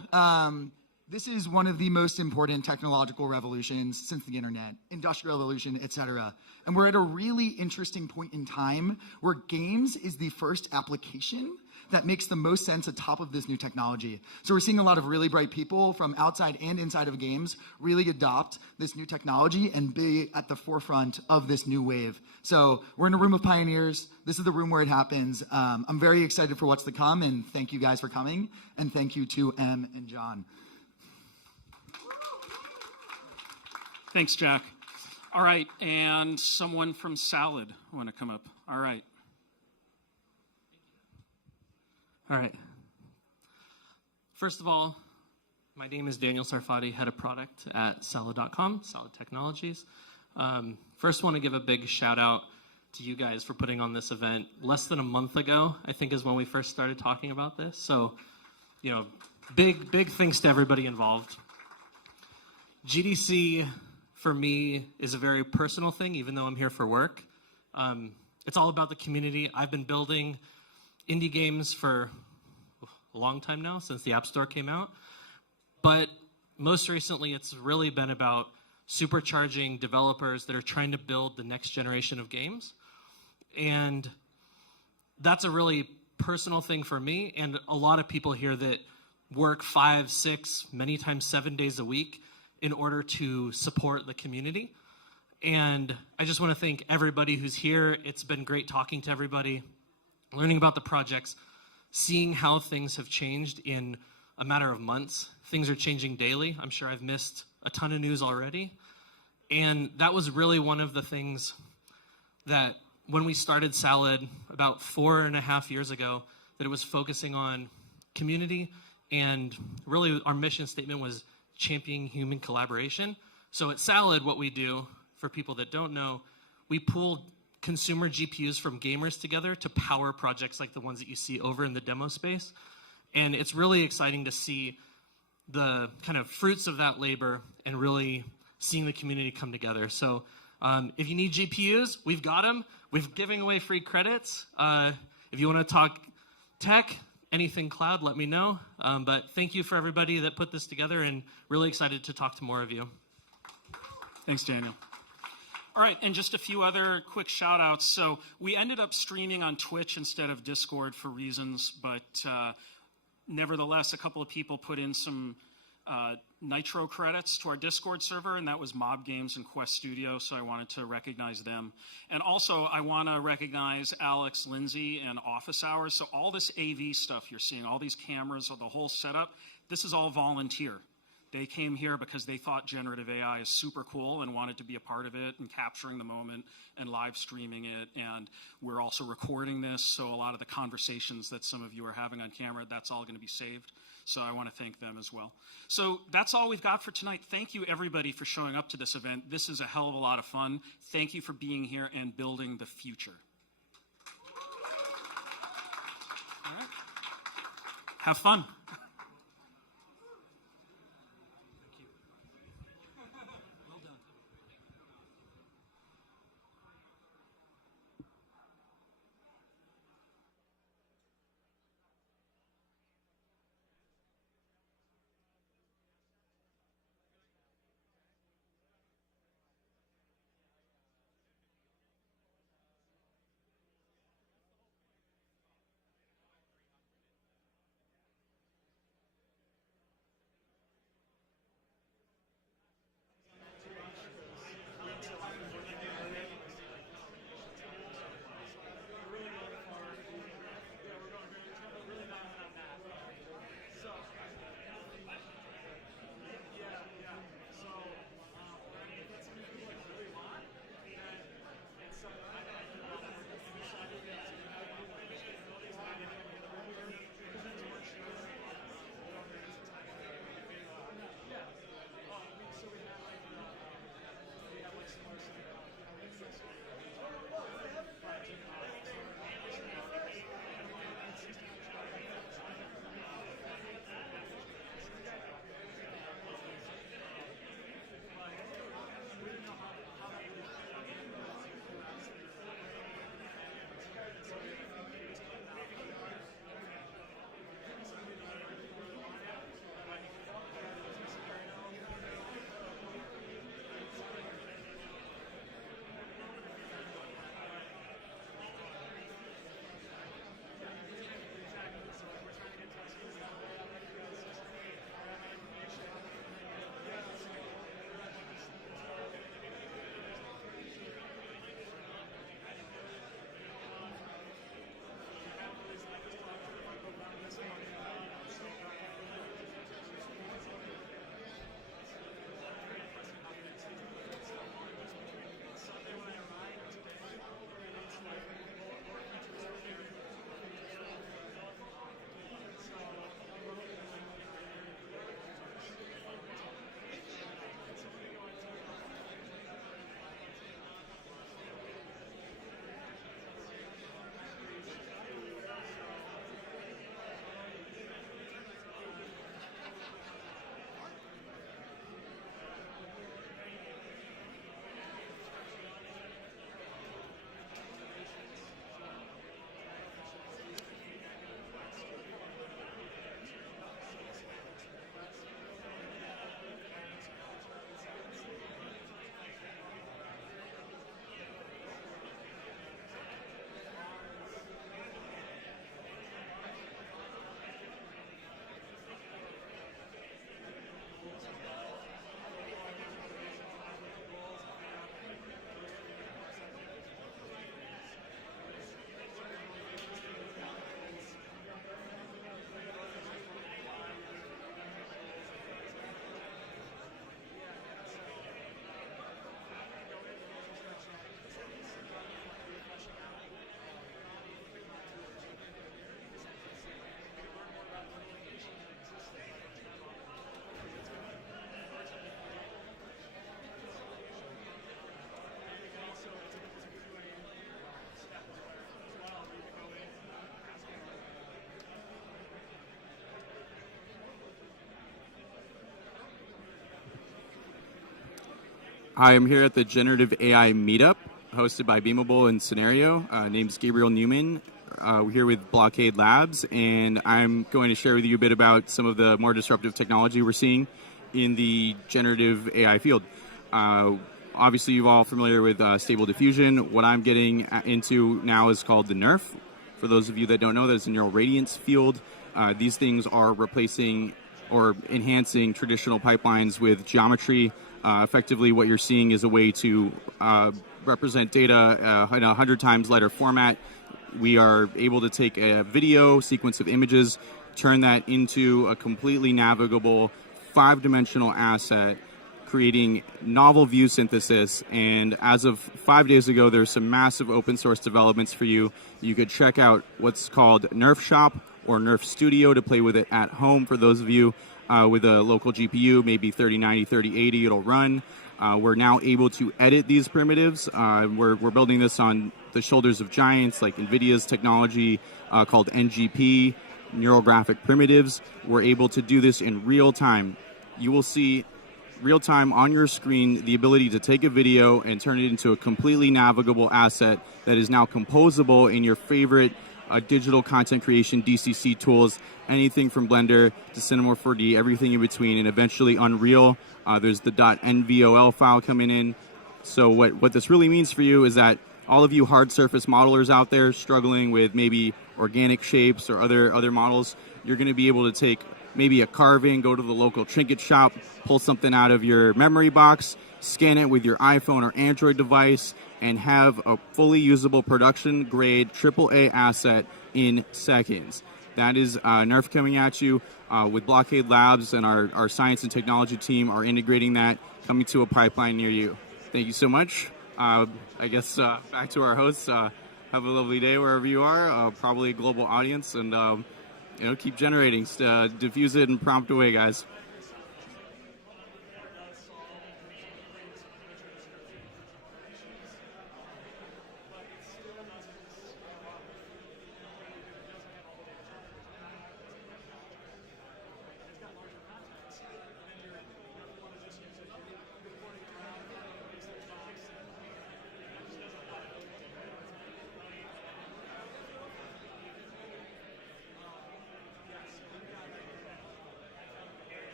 this is one of the most important technological revolutions since the internet, industrial revolution, etc. And we're at a really interesting point in time where games is the first application that makes the most sense atop of this new technology. So we're seeing a lot of really bright people from outside and inside of games really adopt this new technology and be at the forefront of this new wave. So we're in a room of pioneers. This is the room where it happens. I'm very excited for what's to come, and thank you guys for coming. And thank you to Em and John. Thanks, Jack. All right, and someone from Salad want to come up. All right. All right. First of all, my name is Daniel Sarfati, head of product at Salad.com, Salad Technologies. First, want to give a big shout out to you guys for putting on this event. Less than a month ago, I think, is when we first started talking about this. So, big thanks to everybody involved. GDC, for me, is a very personal thing, even though I'm here for work. It's all about the community. I've been building indie games for a long time now, since the App Store came out. But most recently, it's really been about supercharging developers that are trying to build the next generation of games. And that's a really personal thing for me and a lot of people here that work 5, 6, many times 7 days a week in order to support the community. And I just want to thank everybody who's here. It's been great talking to everybody, learning about the projects, seeing how things have changed in a matter of months. Things are changing daily. I'm sure I've missed a ton of news already. And that was really one of the things that when we started Salad about 4.5 years ago, that it was focusing on community, and really our mission statement was championing human collaboration. So at Salad, what we do, for people that don't know, we pool consumer GPUs from gamers together to power projects like the ones that you see over in the demo space. And it's really exciting to see the kind of fruits of that labor and really seeing the community come together. So if you need GPUs, we've got them. We're giving away free credits. If you want to talk tech, anything cloud, let me know. But thank you for everybody that put this together, and really excited to talk to more of you. Thanks, Daniel. All right, and just a few other quick shout outs. So we ended up streaming on Twitch instead of Discord for reasons, but nevertheless, a couple of people put in some Nitro credits to our Discord server, and that was Mob Games and Quest Studio, so I wanted to recognize them. And also, I want to recognize Alex Lindsay and Office Hours. So all this AV stuff you're seeing, all these cameras, the whole setup, this is all volunteer. They came here because they thought generative AI is super cool and wanted to be a part of it and capturing the moment and live streaming it. And we're also recording this, so a lot of the conversations that some of you are having on camera, that's all going to be saved. So I want to thank them as well. So that's all we've got for tonight. Thank you, everybody, for showing up to this event. This is a hell of a lot of fun. Thank you for being here and building the future. All right. Have fun. Hi, I'm here at the Generative AI Meetup, hosted by Beamable and Scenario. Name's Gabriel Newman. We're here with Blockade Labs, and I'm going to share with you a bit about some of the more disruptive technology we're seeing in the generative AI field. Obviously, you're all familiar with Stable Diffusion. What I'm getting into now is called the NeRF. For those of you that don't know, that is a neural radiance field. These things are replacing or enhancing traditional pipelines with geometry. Effectively, what you're seeing is a way to represent data in a 100 times lighter format. We are able to take a video sequence of images, turn that into a completely navigable 5-dimensional asset, creating novel view synthesis. And as of 5 days ago, there's some massive open source developments for you. You could check out what's called NeRF Shop or NeRF Studio to play with it at home. For those of you with a local GPU, maybe 3090, 3080, it'll run. We're now able to edit these primitives. We're building this on the shoulders of giants like NVIDIA's technology called NGP, Neural Graphic Primitives. We're able to do this in real time. You will see real time on your screen the ability to take a video and turn it into a completely navigable asset that is now composable in your favorite digital content creation DCC tools, anything from Blender to Cinema 4D, everything in between, and eventually Unreal. There's the .nvol file coming in. So what this really means for you is that all of you hard surface modelers out there struggling with maybe organic shapes or other models, you're going to be able to take maybe a carving, go to the local trinket shop, pull something out of your memory box, scan it with your iPhone or Android device, and have a fully usable production-grade AAA asset in seconds. That is NeRF coming at you with Blockade Labs, and our science and technology team are integrating that, coming to a pipeline near you. Thank you so much. I guess back to our hosts. Have a lovely day wherever you are. Probably a global audience, and keep generating. Diffuse it and prompt away, guys.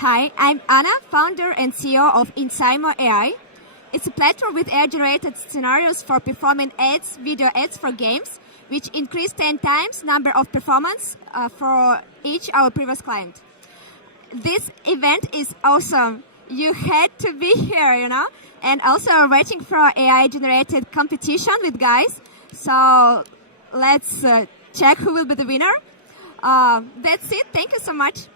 Hi, I'm Anna, founder and CEO of Intimer AI. It's a platform with AI-generated scenarios for performing ads, video ads for games, which increase 10 times number of performance for each our previous client. This event is awesome. You had to be here, you know? And also waiting for AI-generated competition with guys. So let's check who will be the winner. That's it. Thank you so much.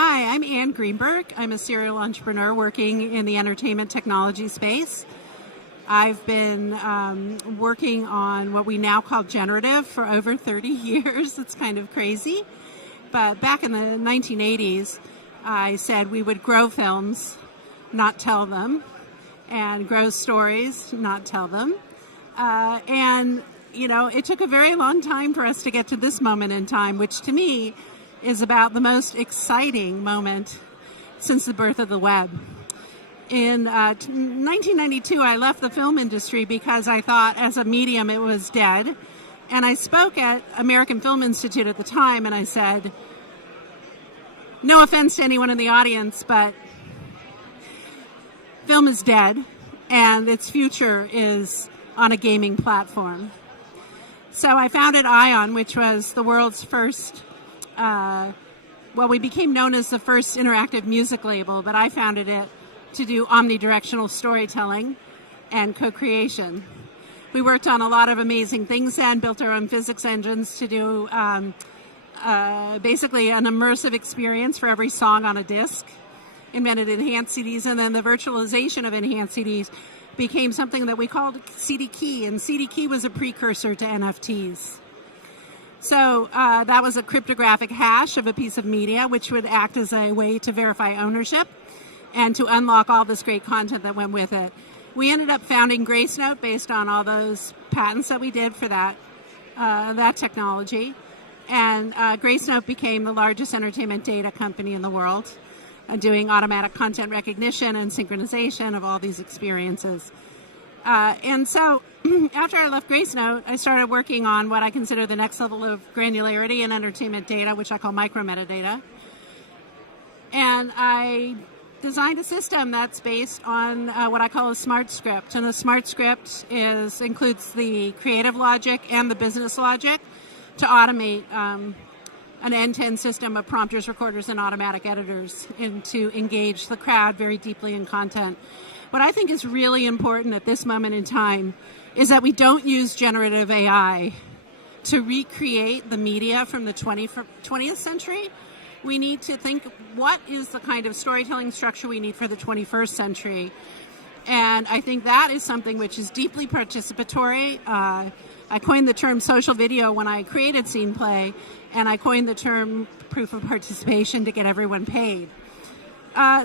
Hi, I'm Ann Greenberg. I'm a serial entrepreneur working in the entertainment technology space. I've been working on what we now call generative for over 30 years. It's kind of crazy. But back in the 1980s, I said we would grow films, not tell them, and grow stories, not tell them. And, you know, it took a very long time for us to get to this moment in time, which to me is about the most exciting moment since the birth of the web. In 1992, I left the film industry because I thought as a medium it was dead. And I spoke at American Film Institute at the time, and I said, no offense to anyone in the audience, but film is dead, and its future is on a gaming platform. So I founded ION, which was the world's first, we became known as the first interactive music label, but I founded it to do omnidirectional storytelling and co-creation. We worked on a lot of amazing things then, built our own physics engines to do basically an immersive experience for every song on a disc, invented enhanced CDs, and then the virtualization of enhanced CDs became something that we called CD key, and CD key was a precursor to NFTs. So that was a cryptographic hash of a piece of media, which would act as a way to verify ownership and to unlock all this great content that went with it. We ended up founding Gracenote based on all those patents that we did for that technology. And Gracenote became the largest entertainment data company in the world, doing automatic content recognition and synchronization of all these experiences. And so after I left Gracenote, I started working on what I consider the next level of granularity in entertainment data, which I call micrometadata. And I designed a system that's based on what I call a smart script. And the smart script includes the creative logic and the business logic to automate an end-to-end system of prompters, recorders, and automatic editors and to engage the crowd very deeply in content. What I think is really important at this moment in time is that we don't use generative AI to recreate the media from the 20th century. We need to think, what is the kind of storytelling structure we need for the 21st century? And I think that is something which is deeply participatory. I coined the term social video when I created Scene Play, and I coined the term proof of participation to get everyone paid.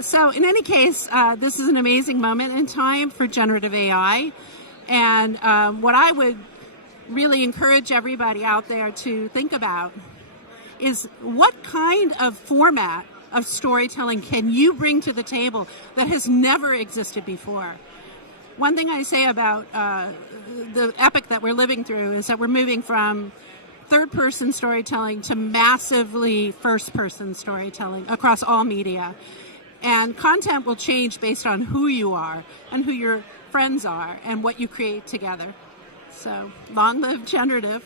So in any case, this is an amazing moment in time for generative AI. And what I would really encourage everybody out there to think about is, what kind of format of storytelling can you bring to the table that has never existed before? One thing I say about the epoch that we're living through is that we're moving from third-person storytelling to massively first-person storytelling across all media. And content will change based on who you are and who your friends are and what you create together. So, long live generative.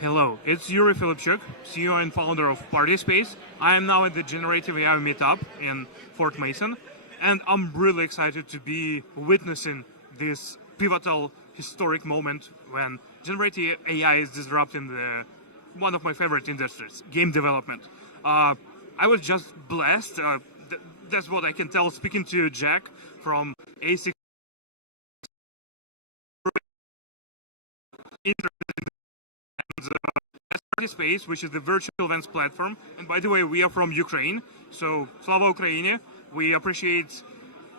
Hello, it's Yuri Filipchuk, CEO and founder of Partyspace. I am now at the Generative AI Meetup in Fort Mason, and I'm really excited to be witnessing this pivotal historic moment when generative AI is disrupting one of my favorite industries, game development. I was just blessed. That's what I can tell speaking to Jack from A6. Space, which is the virtual events platform. And by the way, we are from Ukraine, so Slava Ukraini. We appreciate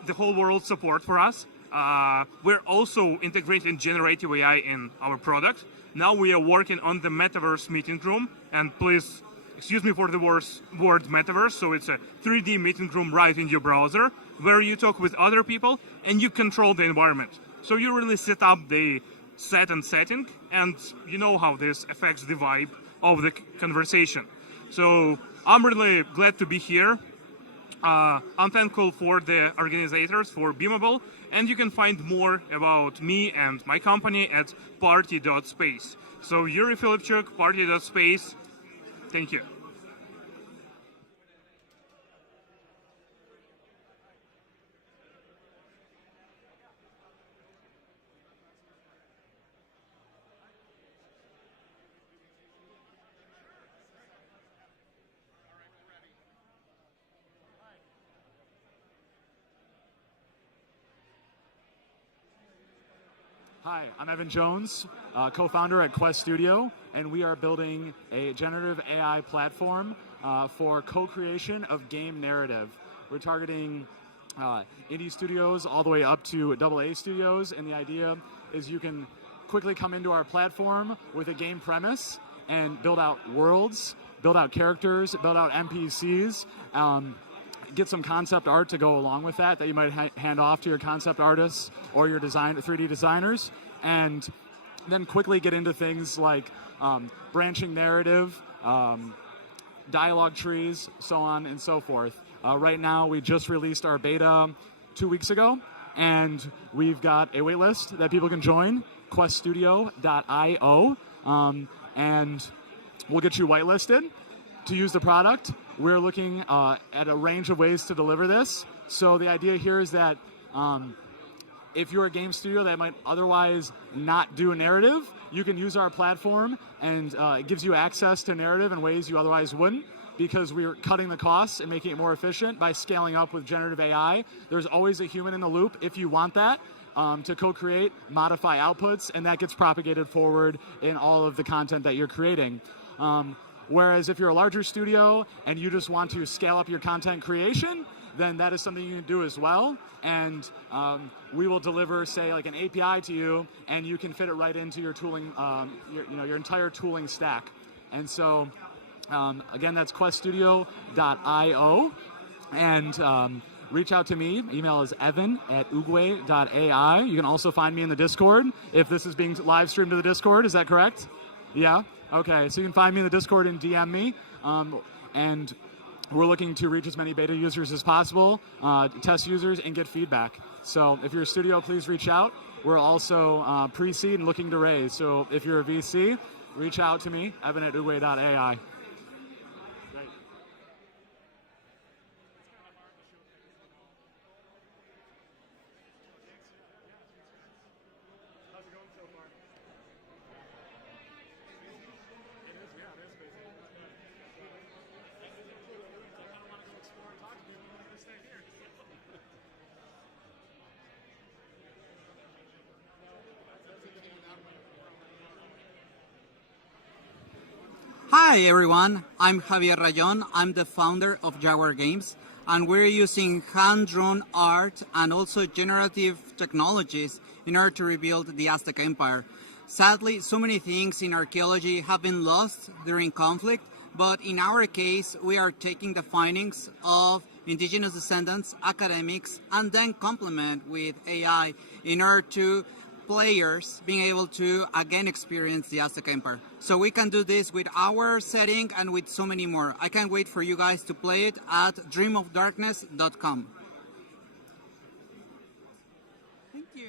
the whole world's support for us. We're also integrating generative AI in our product. Now we are working on the metaverse meeting room, and please excuse me for the word metaverse. So it's a 3D meeting room right in your browser where you talk with other people and you control the environment. So you really set up the setting, and you know how this affects the vibe of the conversation. So I'm really glad to be here. I'm thankful for the organizers, for Beamable, and you can find more about me and my company at party.space. So Yuri Filipchuk, party.space. Thank you. Hi, I'm Evan Jones, co-founder at Quest Studio, and we are building a generative AI platform for co-creation of game narrative. We're targeting indie studios all the way up to AA studios, and the idea is you can quickly come into our platform with a game premise and build out worlds, build out characters, build out NPCs, get some concept art to go along with that you might hand off to your concept artists or your 3D designers, and then quickly get into things like branching narrative, dialogue trees, so on and so forth. Right now, we just released our beta 2 weeks ago, and we've got a waitlist that people can join, queststudio.io, and we'll get you whitelisted to use the product. We're looking at a range of ways to deliver this. So the idea here is that if you're a game studio that might otherwise not do a narrative, you can use our platform, and it gives you access to narrative in ways you otherwise wouldn't, because we're cutting the costs and making it more efficient by scaling up with generative AI. There's always a human in the loop if you want that, to co-create, modify outputs, and that gets propagated forward in all of the content that you're creating. Whereas if you're a larger studio and you just want to scale up your content creation, then that is something you can do as well. And we will deliver, say, like an API to you, and you can fit it right into your tooling, your entire tooling stack. And so, again, that's queststudio.io. And reach out to me. Email is evan@ugwe.ai. You can also find me in the Discord if this is being live streamed to the Discord. Is that correct? Yeah? Okay, so you can find me in the Discord and DM me, and we're looking to reach as many beta users as possible, test users, and get feedback. So if you're a studio, please reach out. We're also pre-seed and looking to raise. So if you're a VC, reach out to me, evan@ugwe.ai. Hi everyone, I'm Javier Rayon. I'm the founder of Jaguar Games, and we're using hand-drawn art and also generative technologies in order to rebuild the Aztec Empire. Sadly, so many things in archaeology have been lost during conflict, but in our case, we are taking the findings of indigenous descendants, academics, and then complement with AI in order to players being able to again experience the Aztec Empire. So we can do this with our setting and with so many more. I can't wait for you guys to play it at dreamofdarkness.com. Thank you.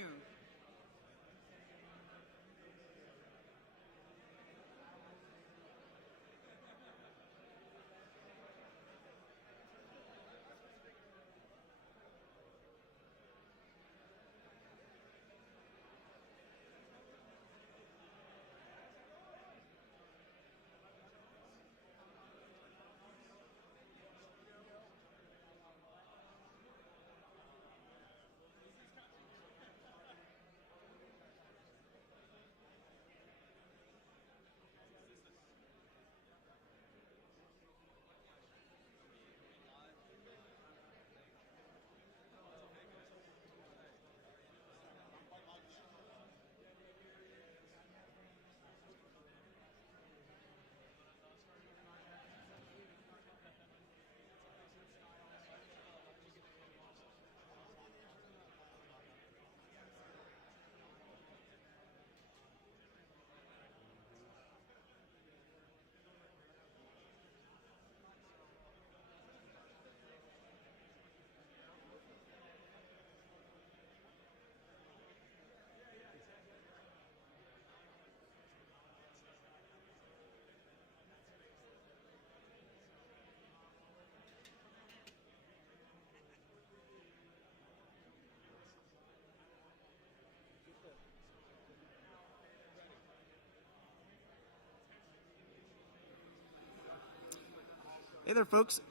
Hey there, folks.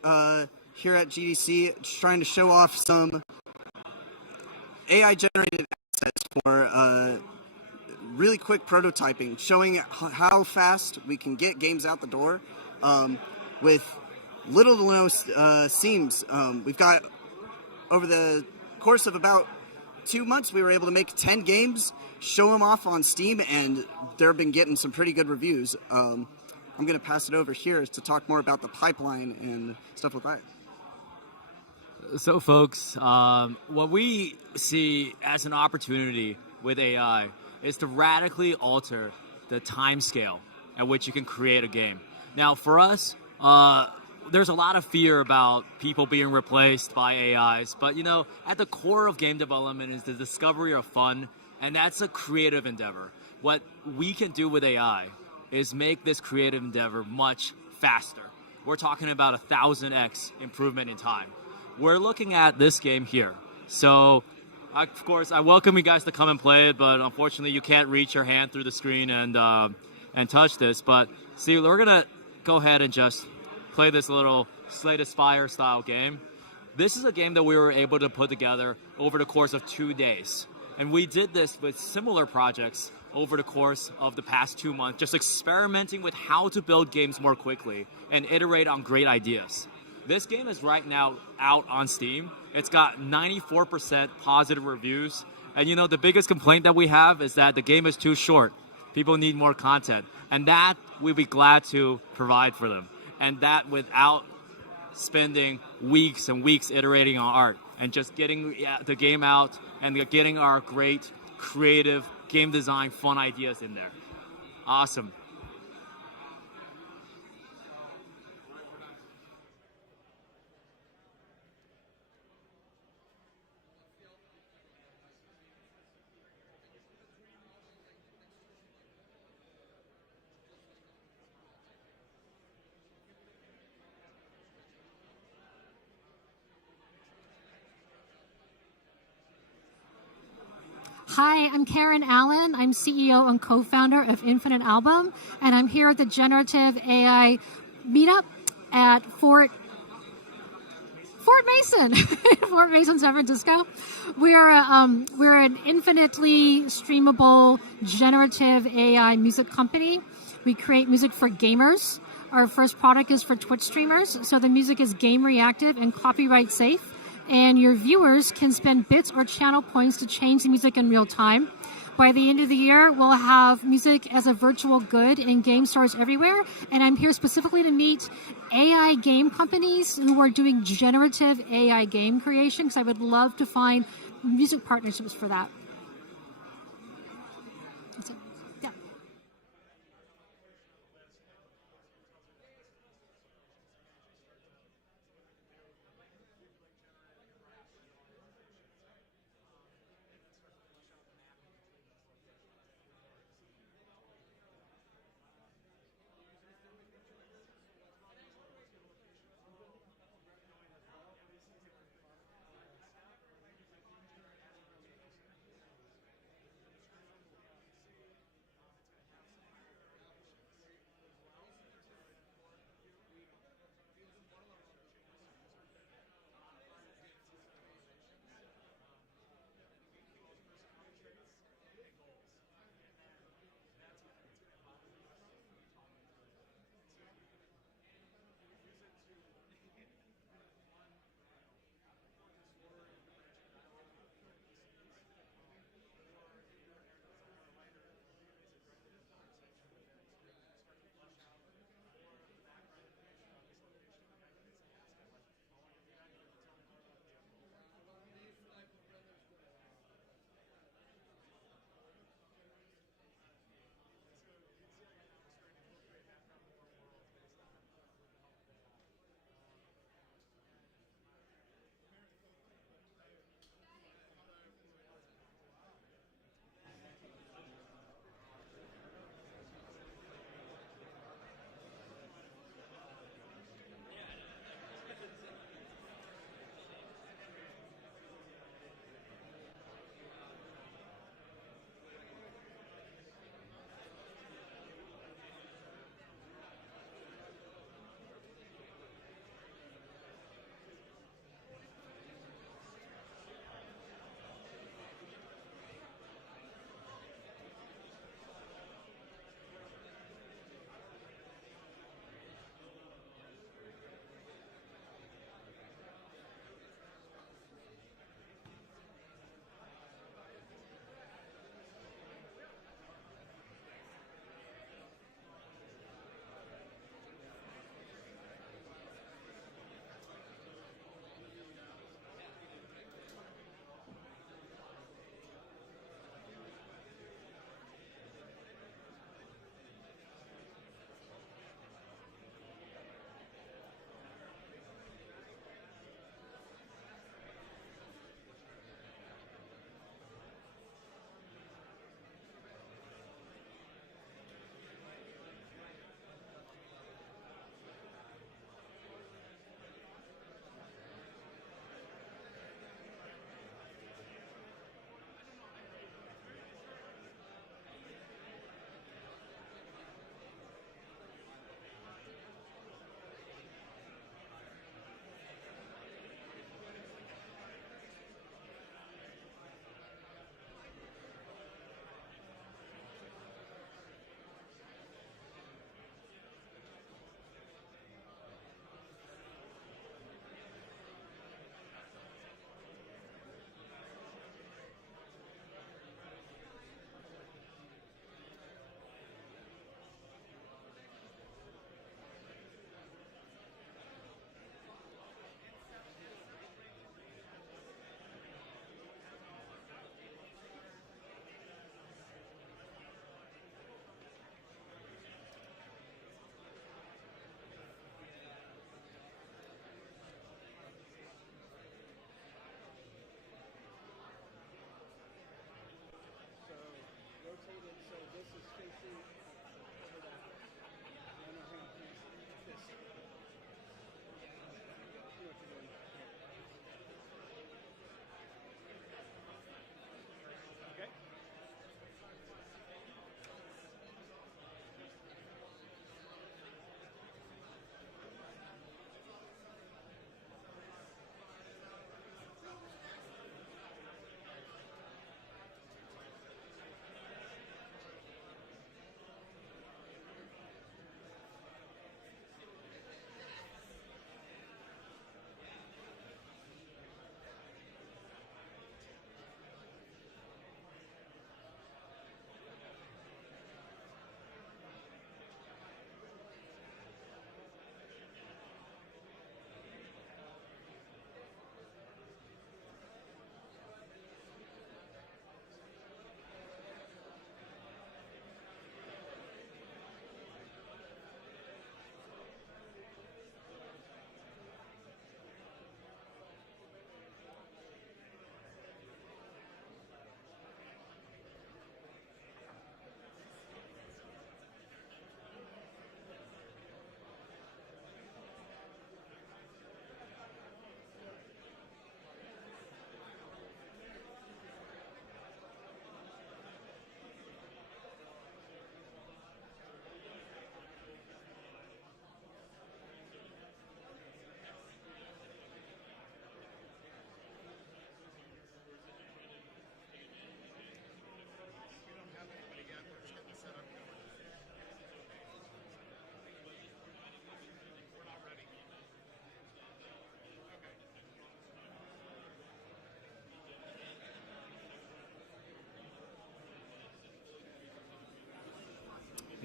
Here at GDC, just trying to show off some AI-generated assets for really quick prototyping, showing how fast we can get games out the door with little to no seams. We've got, over the course of about 2 months, we were able to make 10 games, show them off on Steam, and they've been getting some pretty good reviews. I'm going to pass it over here to talk more about the pipeline and stuff like that. So, folks, what we see as an opportunity with AI is to radically alter the time scale at which you can create a game. Now, for us, there's a lot of fear about people being replaced by AIs, but at the core of game development is the discovery of fun, and that's a creative endeavor. What we can do with AI is make this creative endeavor much faster. We're talking about 1,000x improvement in time. We're looking at this game here. So, of course, I welcome you guys to come and play it, but unfortunately you can't reach your hand through the screen and touch this. But see, we're gonna go ahead and just play this little Slay the Spire style game. This is a game that we were able to put together over the course of 2 days. And we did this with similar projects over the course of the past 2 months, just experimenting with how to build games more quickly and iterate on great ideas. This game is right now out on Steam. It's got 94% positive reviews. And the biggest complaint that we have is that the game is too short. People need more content. And that we'd be glad to provide for them. And that without spending weeks and weeks iterating on art and just getting the game out and getting our great creative game design fun ideas in there. Awesome. Hi, I'm Karen Allen. I'm CEO and co-founder of Infinite Album, and I'm here at the Generative AI Meetup at Fort Mason, Fort Mason, San Francisco. We're an infinitely streamable generative AI music company. We create music for gamers. Our first product is for Twitch streamers, so the music is game reactive and copyright safe. And your viewers can spend bits or channel points to change the music in real time. By the end of the year, we'll have music as a virtual good in game stores everywhere. And I'm here specifically to meet AI game companies who are doing generative AI game creation, because I would love to find music partnerships for that. That's it. Yeah.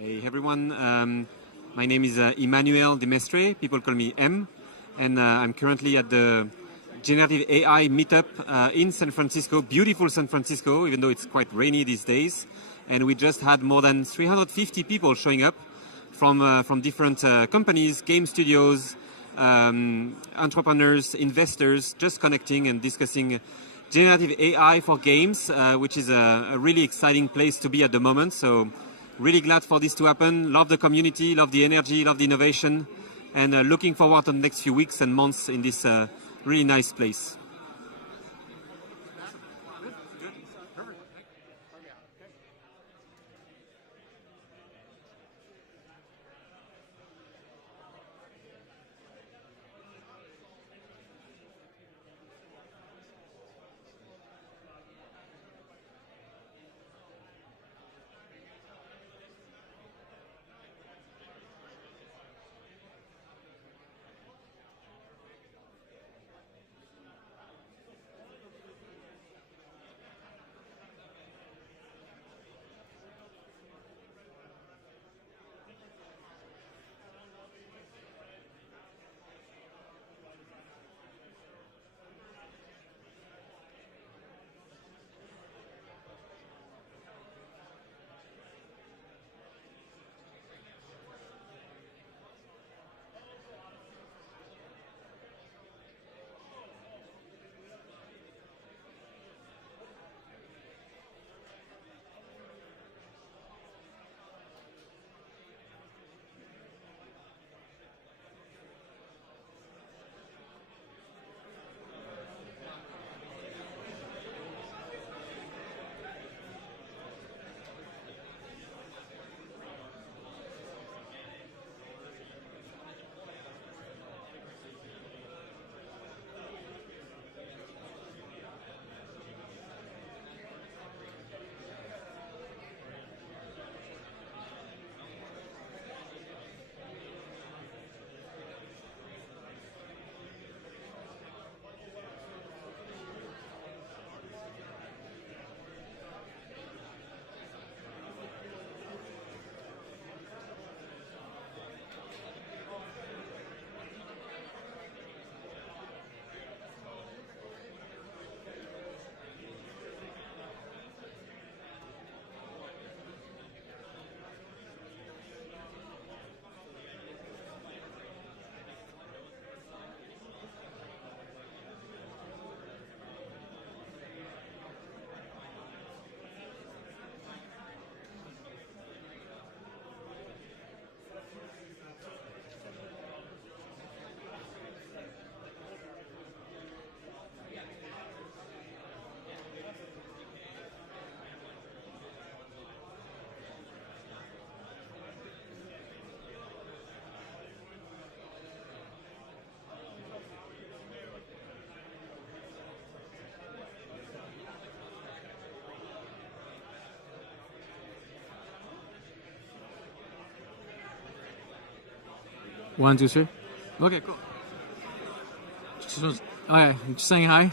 Hey everyone, my name is Emmanuel Demestre. People call me M, and I'm currently at the Generative AI Meetup in San Francisco, beautiful San Francisco, even though it's quite rainy these days. And we just had more than 350 people showing up from different companies, game studios, entrepreneurs, investors, just connecting and discussing generative AI for games, which is a really exciting place to be at the moment. So really glad for this to happen. Love the community, love the energy, love the innovation, and looking forward to the next few weeks and months in this really nice place. One, two, three. Okay, cool. Okay, just saying hi.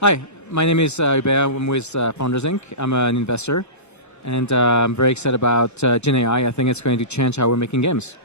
Hi, my name is Hubert. I'm with Founders Inc. I'm an investor, and I'm very excited about Gen AI. I think it's going to change how we're making games.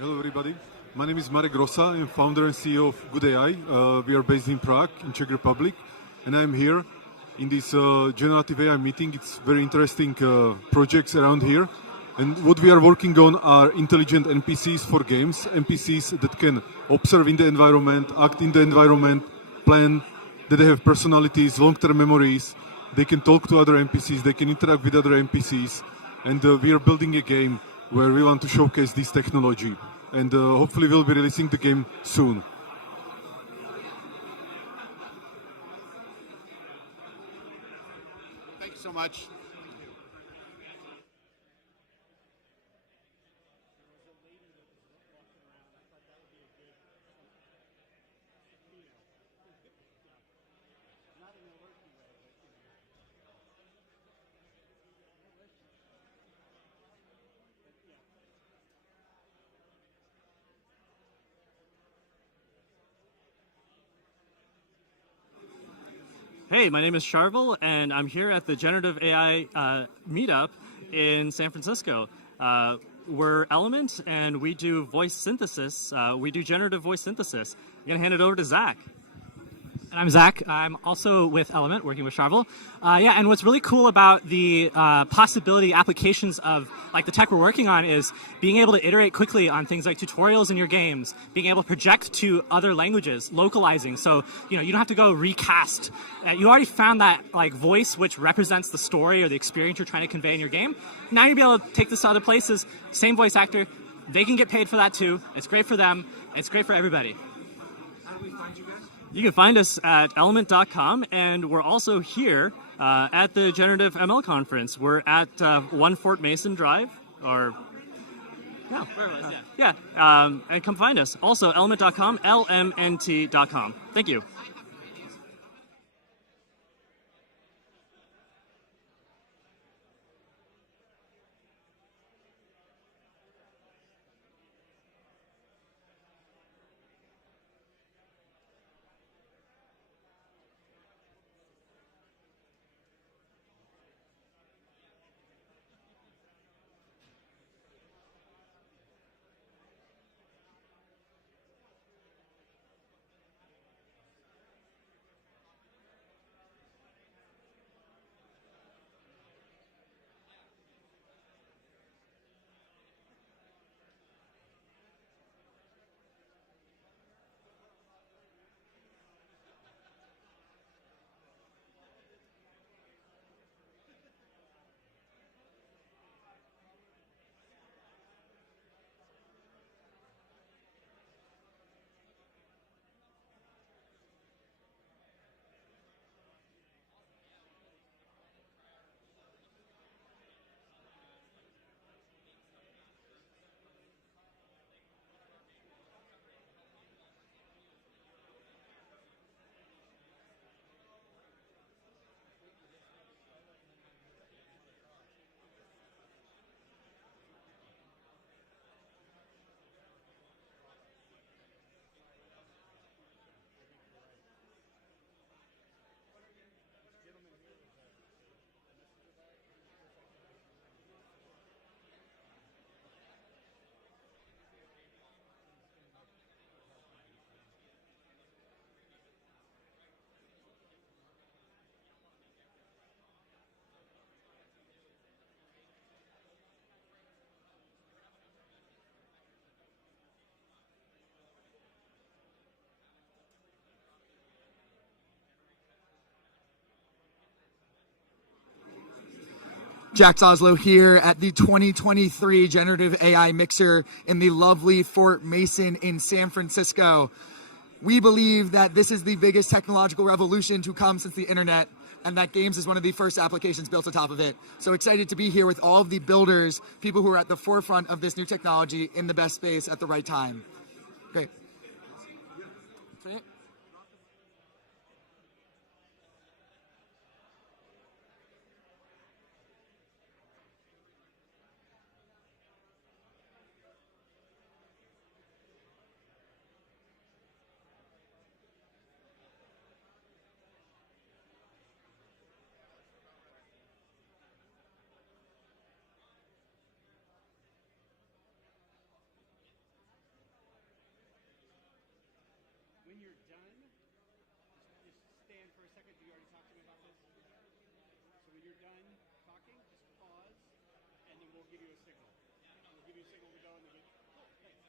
Hello, everybody. My name is Marek Rosa. I'm founder and CEO of Good AI. We are based in Prague, in Czech Republic, and I'm here in this generative AI meeting. It's very interesting projects around here. And what we are working on are intelligent NPCs for games, NPCs that can observe in the environment, act in the environment, plan, that they have personalities, long-term memories. They can talk to other NPCs, they can interact with other NPCs. And we are building a game where we want to showcase this technology. And hopefully we'll be releasing the game soon. Thank you so much. Hey, my name is Charvel, and I'm here at the Generative AI Meetup in San Francisco. We're Element, and we do voice synthesis. We do generative voice synthesis. I'm going to hand it over to Zach. And I'm Zach. I'm also with Element, working with Charvel. Yeah, and what's really cool about the possibility applications of like the tech we're working on is being able to iterate quickly on things like tutorials in your games, being able to project to other languages, localizing. So you don't have to go recast. You already found that like voice which represents the story or the experience you're trying to convey in your game. Now you'll be able to take this to other places. Same voice actor, they can get paid for that too. It's great for them. It's great for everybody. How do we find you guys? You can find us at element.com, and we're also here at the Generative ML conference. We're at 1 Fort Mason Drive, or yeah, and come find us. Also, element.com, lmnt.com. Thank you. Jax Oslo here at the 2023 Generative AI Mixer in the lovely Fort Mason in San Francisco. We believe that this is the biggest technological revolution to come since the internet, and that games is one of the first applications built on top of it. So excited to be here with all of the builders, people who are at the forefront of this new technology in the best space at the right time. Great. Okay. you're done, just stand for a second. You already talked to me about this. So when you're done talking, just pause, and then we'll give you a signal. We'll give you a signal to go, and then cool, thanks.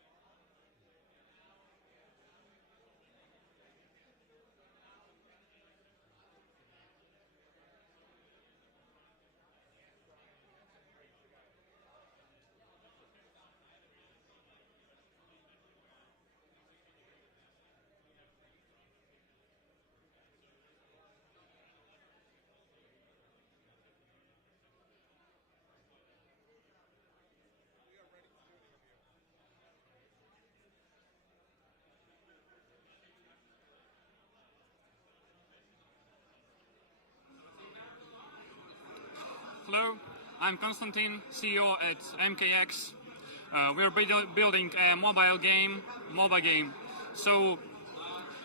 Hello, I'm Konstantin, CEO at MKX. We are building a mobile game. So,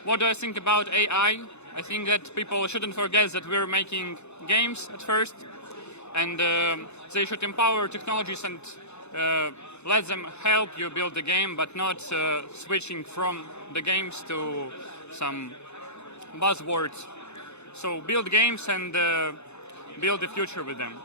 what do I think about AI? I think that people shouldn't forget that we're making games at first, and they should empower technologies and let them help you build the game, but not switching from the games to some buzzwords. So build games and build the future with them.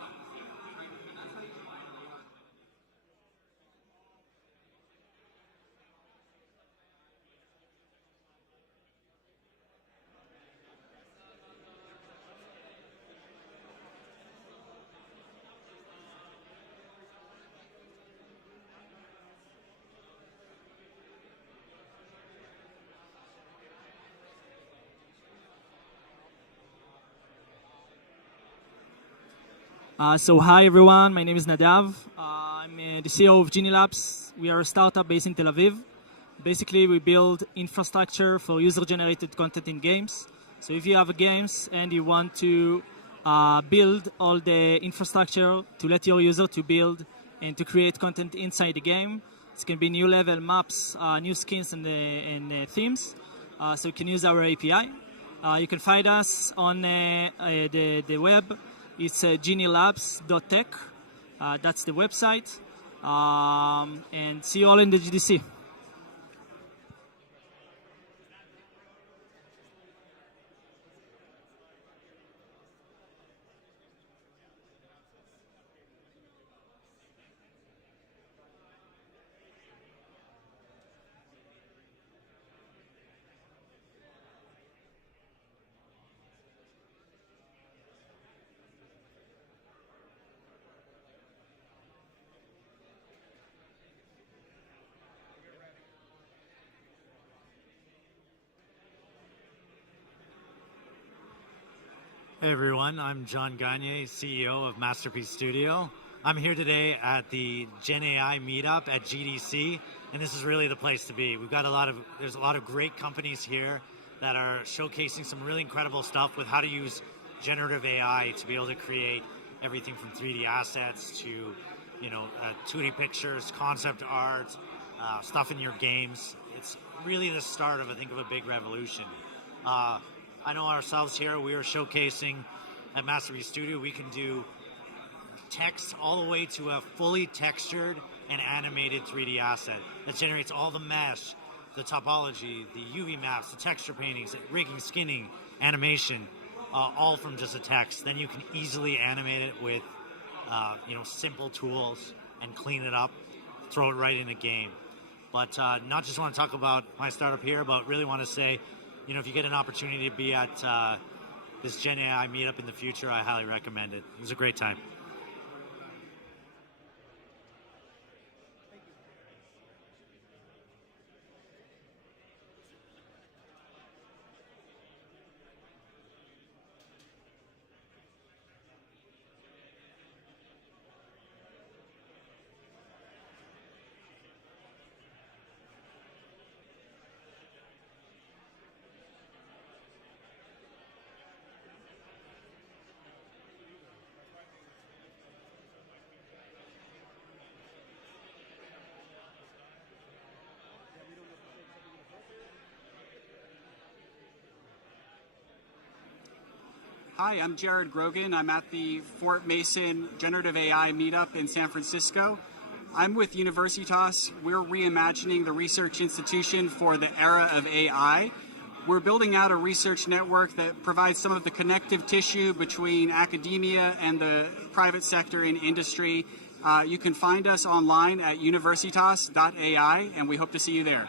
So hi everyone, my name is Nadav. I'm the CEO of Genie Labs. We are a startup based in Tel Aviv. Basically, we build infrastructure for user-generated content in games. So if you have games and you want to build all the infrastructure to let your user to build and to create content inside the game, it can be new level maps, new skins and themes. So you can use our API. You can find us on the web. It's genielabs.tech. That's the website. And see you all in the GDC. Hey everyone, I'm John Gagne, CEO of Masterpiece Studio. I'm here today at the Gen AI Meetup at GDC, and this is really the place to be. There's a lot of great companies here that are showcasing some really incredible stuff with how to use generative AI to be able to create everything from 3D assets to 2D pictures, concept art, stuff in your games. It's really the start of, I think, of a big revolution. I know ourselves here, we are showcasing at Masterpiece Studio, we can do text all the way to a fully textured and animated 3D asset that generates all the mesh, the topology, the UV maps, the texture paintings, rigging, skinning, animation, all from just a text. Then you can easily animate it with simple tools and clean it up, throw it right in a game. But not just want to talk about my startup here, but really want to say, if you get an opportunity to be at this Gen AI meetup in the future, I highly recommend it. It was a great time. Hi, I'm Jared Grogan. I'm at the Fort Mason Generative AI Meetup in San Francisco. I'm with Universitas. We're reimagining the research institution for the era of AI. we're building out a research network that provides some of the connective tissue between academia and the private sector and industry. You can find us online at universitas.ai, and we hope to see you there.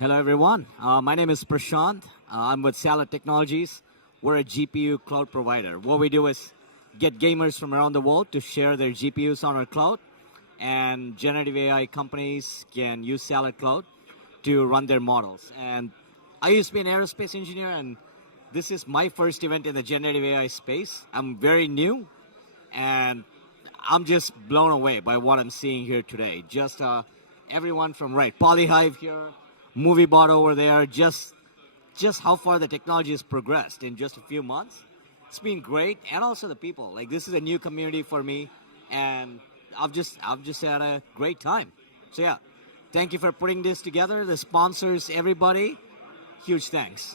Hello, everyone. My name is Prashant. I'm with Salad Technologies. We're a GPU cloud provider. What we do is get gamers from around the world to share their GPUs on our cloud, and generative AI companies can use Salad Cloud to run their models. And I used to be an aerospace engineer, and this is my first event in the generative AI space. I'm very new, and I'm just blown away by what I'm seeing here today. Just everyone from Polyhive here, MovieBot over there, just how far the technology has progressed in just a few months. It's been great, and also the people. Like, this is a new community for me, and I've just had a great time. So yeah, thank you for putting this together. The sponsors, everybody, huge thanks.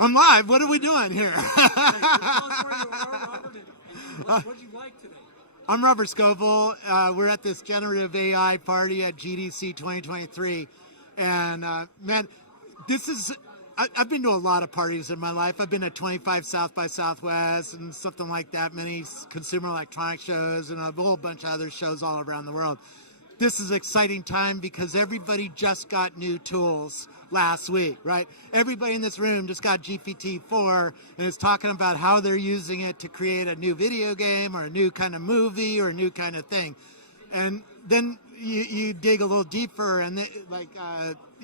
I'm live. What are we doing here? What'd you like today? I'm Robert Scovel. We're at this generative AI party at GDC 2023. And man, this is, I've been to a lot of parties in my life. I've been to 25 South by Southwest and something like that, many consumer electronic shows, and a whole bunch of other shows all around the world. This is an exciting time because everybody just got new tools last week, right? Everybody in this room just got GPT-4 and is talking about how they're using it to create a new video game or a new kind of movie or a new kind of thing. And then you dig a little deeper, and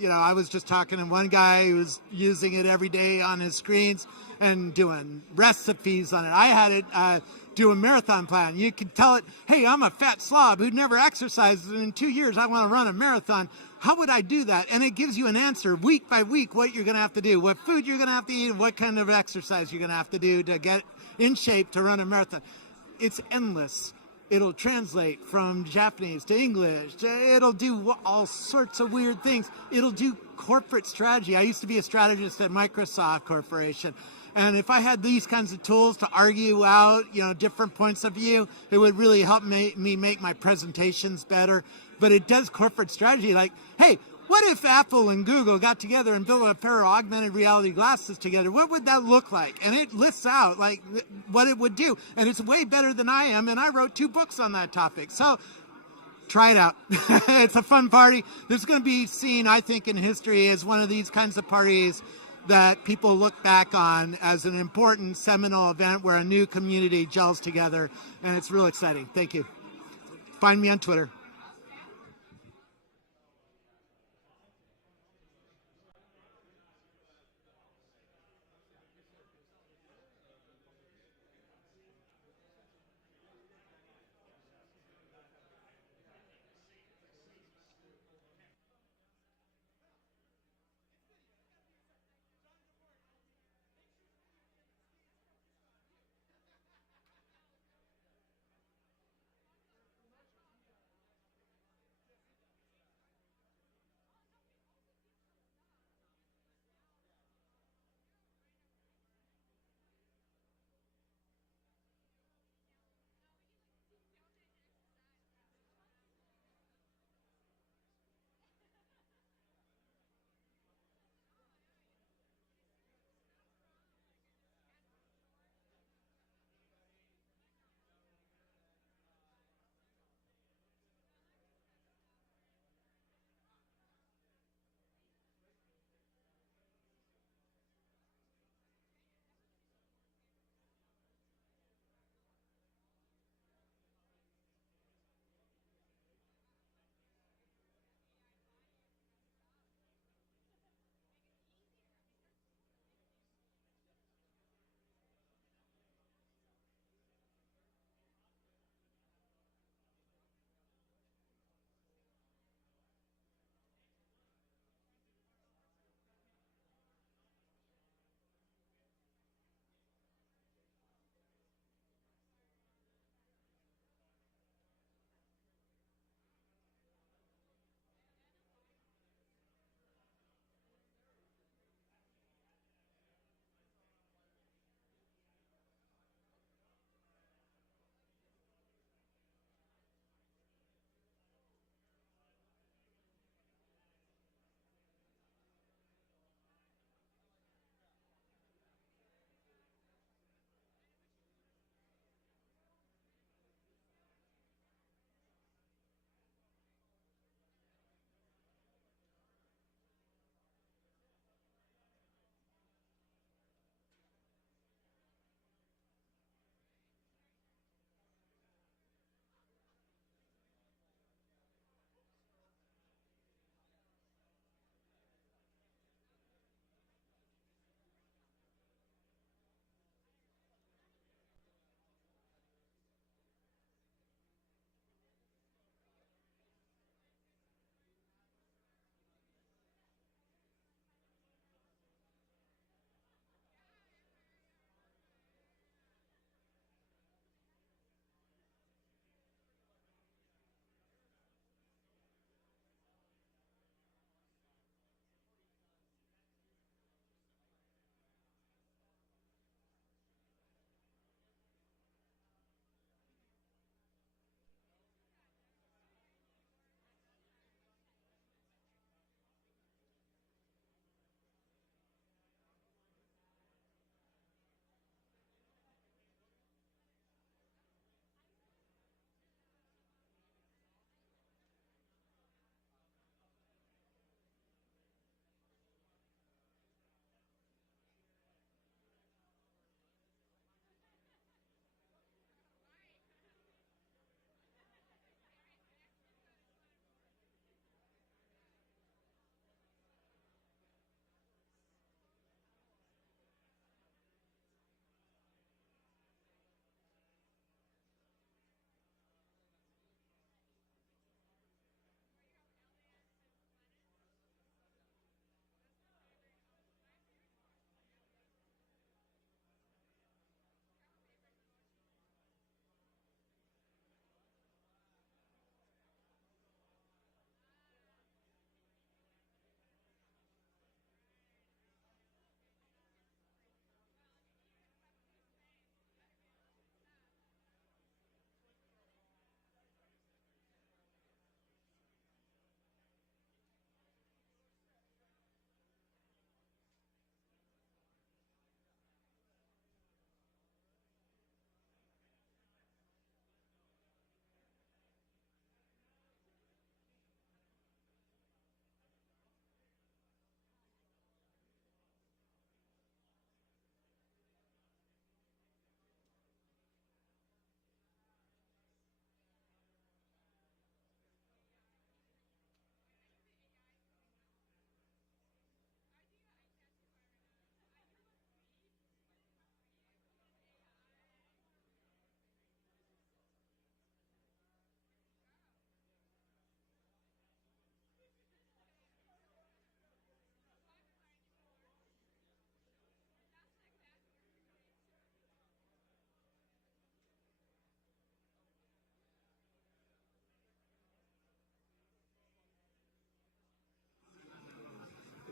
I was just talking to one guy who was using it every day on his screens and doing recipes on it. I had it do a marathon plan. You could tell it, hey, I'm a fat slob who never exercises, and in 2 years I want to run a marathon. How would I do that? And it gives you an answer week by week what you're going to have to do, what food you're going to have to eat, and what kind of exercise you're going to have to do to get in shape to run a marathon. It's endless. It'll translate from Japanese to English. It'll do all sorts of weird things. It'll do corporate strategy. I used to be a strategist at Microsoft Corporation. And if I had these kinds of tools to argue out, different points of view, it would really help me make my presentations better. But it does corporate strategy, like, hey, what if Apple and Google got together and built a pair of augmented reality glasses together? What would that look like? And it lists out like what it would do. And it's way better than I am. And I wrote 2 books on that topic. So try it out. It's a fun party. There's going to be seen, I think, in history as one of these kinds of parties that people look back on as an important seminal event where a new community gels together. And it's real exciting. Thank you. Find me on Twitter.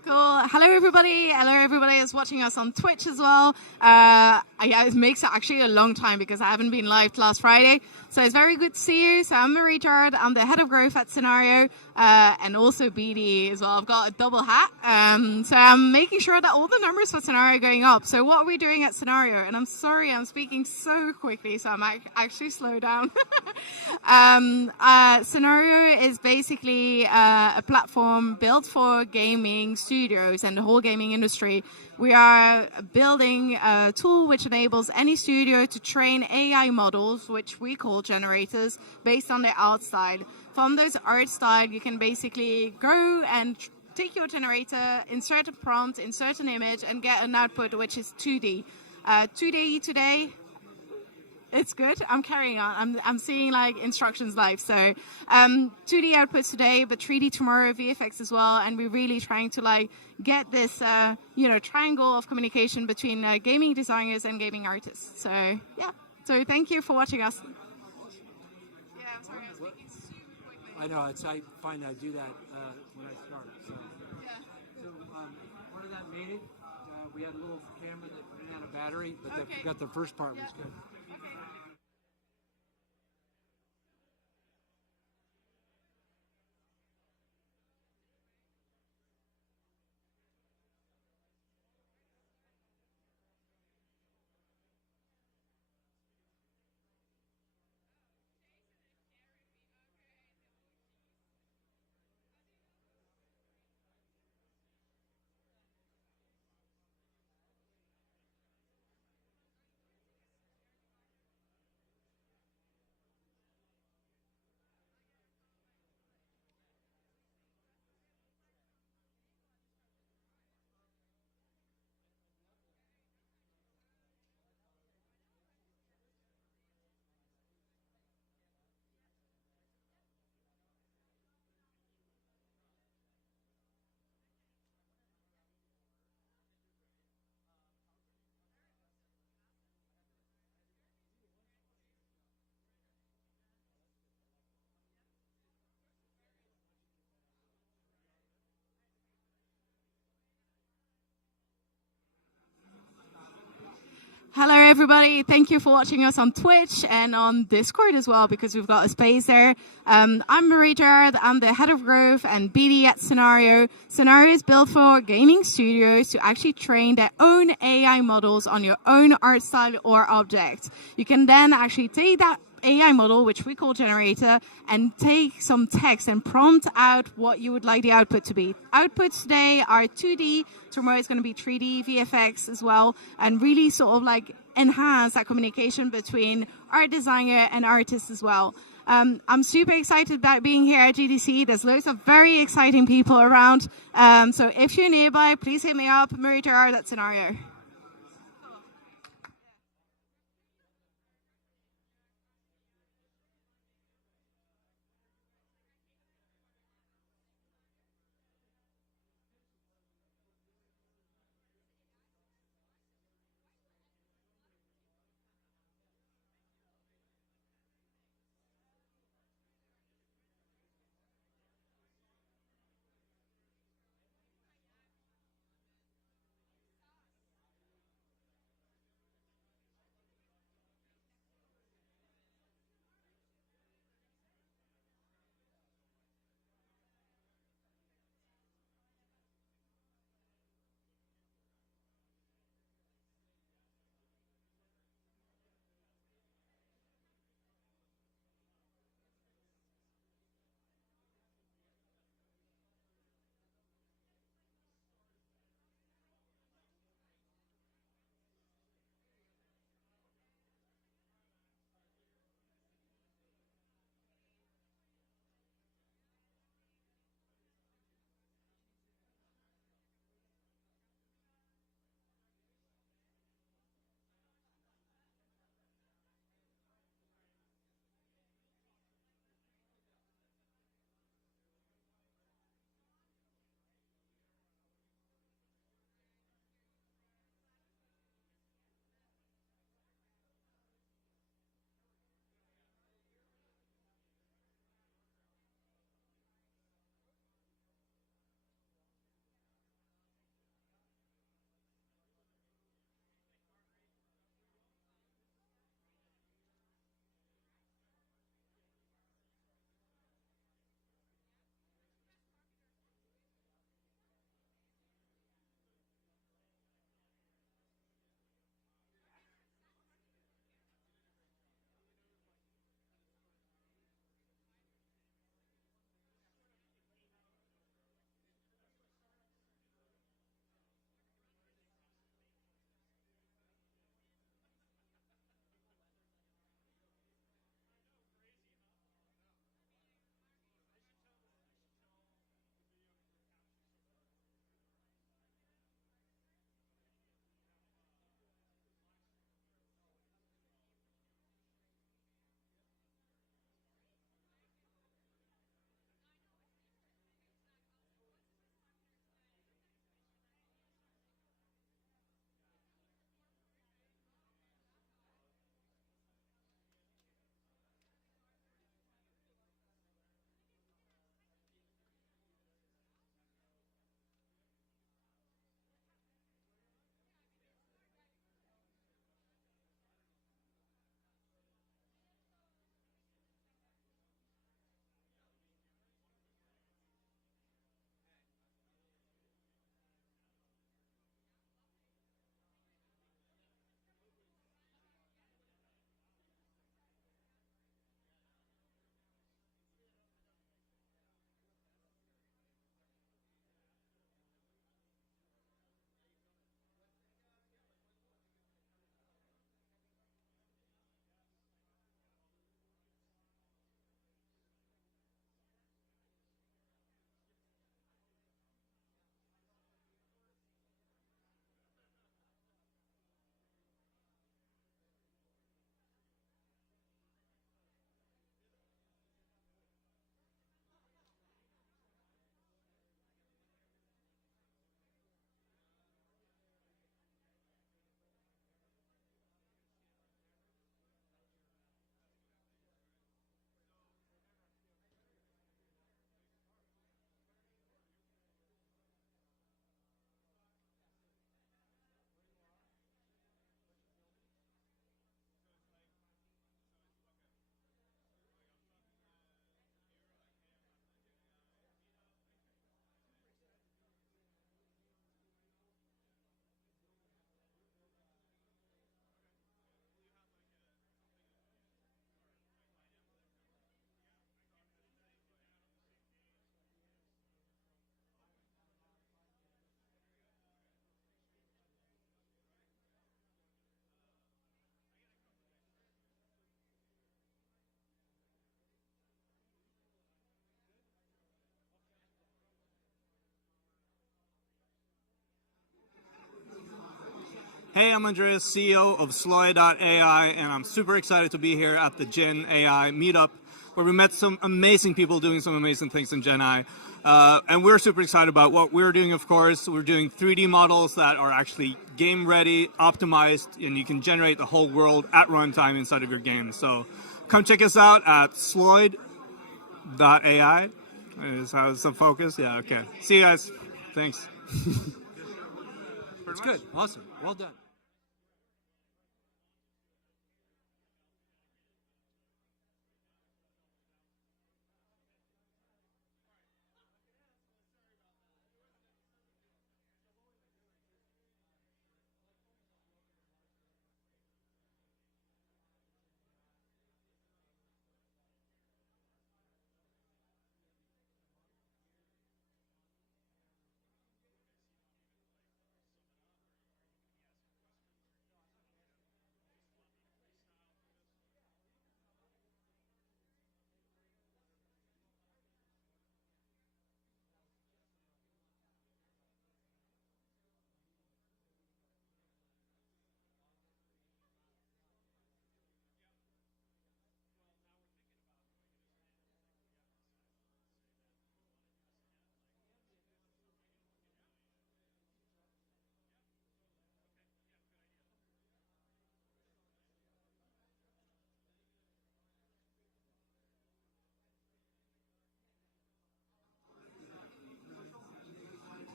Cool. Hello, everybody. Hello, everybody who's watching us on Twitch as well. Yeah, it makes actually a long time because I haven't been live last Friday. So it's very good to see you. So I'm Mir VR. I'm the head of growth at Scenario and also BD as well. I've got a double hat. So I'm making sure that all the numbers for Scenario are going up. So what are we doing at Scenario? And I'm sorry, I'm speaking so quickly, so I might actually slow down. Scenario is basically a platform built for gaming studios and the whole gaming industry. We are building a tool which enables any studio to train AI models, which we call generators, based on their art style. From those art style, you can basically go and take your generator, insert a prompt, insert an image, and get an output which is 2D. 2D today, it's good. I'm carrying on. I'm seeing like instructions live. So 2D outputs today, but 3D tomorrow, VFX as well. And we're really trying to like get this triangle of communication between gaming designers and gaming artists. So yeah. So thank you for watching us. Yeah, I'm sorry. I was speaking super quickly. I know. I find I do that when I start. So, so part of that meeting, we had a little camera that ran out of battery, but the first part was good. Hello, everybody. Thank you for watching us on Twitch and on Discord as well, because we've got a space there. I'm Mir VR. I'm the head of growth and BD at Scenario. Scenario is built for gaming studios to actually train their own AI models on your own art style or object. You can then actually take that AI model, which we call generator, and take some text and prompt out what you would like the output to be. Outputs today are 2D. Tomorrow is going to be 3D, VFX as well, and really sort of like enhance that communication between art designer and artist as well. I'm super excited about being here at GDC. There's loads of very exciting people around. So if you're nearby, please hit me up. Mir VR, that Scenario. Hey, I'm Andreas, CEO of AI, and I'm super excited to be here at the Gen AI Meetup, where we met some amazing people doing some amazing things in Gen AI. And we're super excited about what we're doing, of course. We're doing 3D models that are actually game-ready, optimized, and you can generate the whole world at runtime inside of your game. So come check us out at Sloyd.ai. Is how it's the focus? Yeah, okay. See you guys. Thanks. That's good. Awesome. Well done.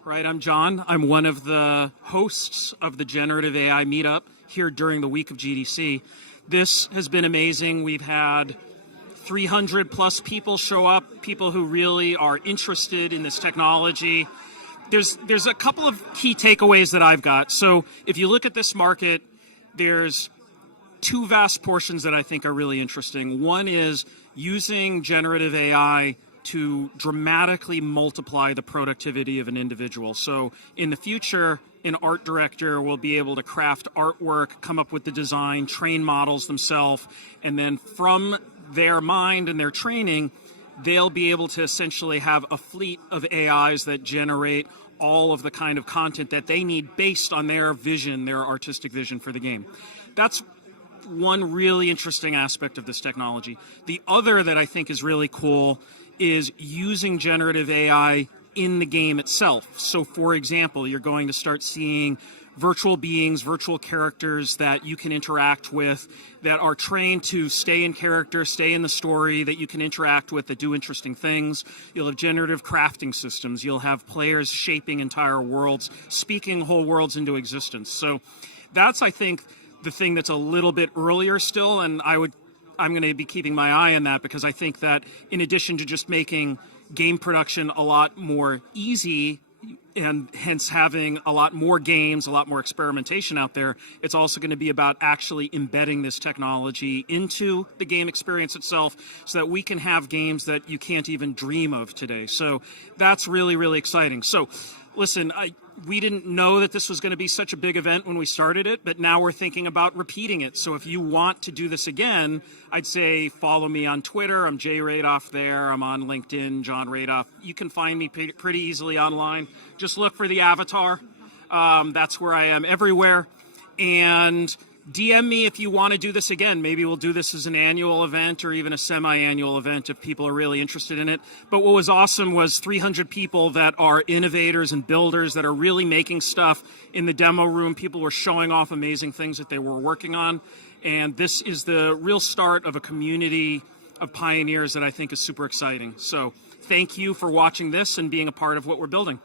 Right, I'm John. I'm one of the hosts of the Generative AI Meetup here during the week of GDC. This has been amazing. We've had 300 plus people show up, people who really are interested in this technology. There's a couple of key takeaways that I've got. So if you look at this market, there's two vast portions that I think are really interesting. One is using generative AI to dramatically multiply the productivity of an individual. So in the future, an art director will be able to craft artwork, come up with the design, train models themselves, and then from their mind and their training, they'll be able to essentially have a fleet of AIs that generate all of the kind of content that they need based on their vision, their artistic vision for the game. That's one really interesting aspect of this technology. The other that I think is really cool is using generative AI in the game itself. So for example, you're going to start seeing virtual beings, virtual characters that you can interact with, that are trained to stay in character, stay in the story, that you can interact with, that do interesting things. You'll have generative crafting systems. You'll have players shaping entire worlds, speaking whole worlds into existence. So that's, I think, the thing that's a little bit earlier still, and I'm going to be keeping my eye on that, because I think that in addition to just making game production a lot more easy and hence having a lot more games, a lot more experimentation out there, it's also going to be about actually embedding this technology into the game experience itself so that we can have games that you can't even dream of today. So that's really, really exciting. So listen, we didn't know that this was going to be such a big event when we started it, but now we're thinking about repeating it. So if you want to do this again, I'd say follow me on Twitter. I'm Jay Radoff there. I'm on LinkedIn, John Radoff. You can find me pretty easily online. Just look for the avatar. That's where I am everywhere. And DM me if you want to do this again. Maybe we'll do this as an annual event or even a semi-annual event if people are really interested in it. But what was awesome was 300 people that are innovators and builders that are really making stuff in the demo room. People were showing off amazing things that they were working on. And this is the real start of a community of pioneers that I think is super exciting. So thank you for watching this and being a part of what we're building.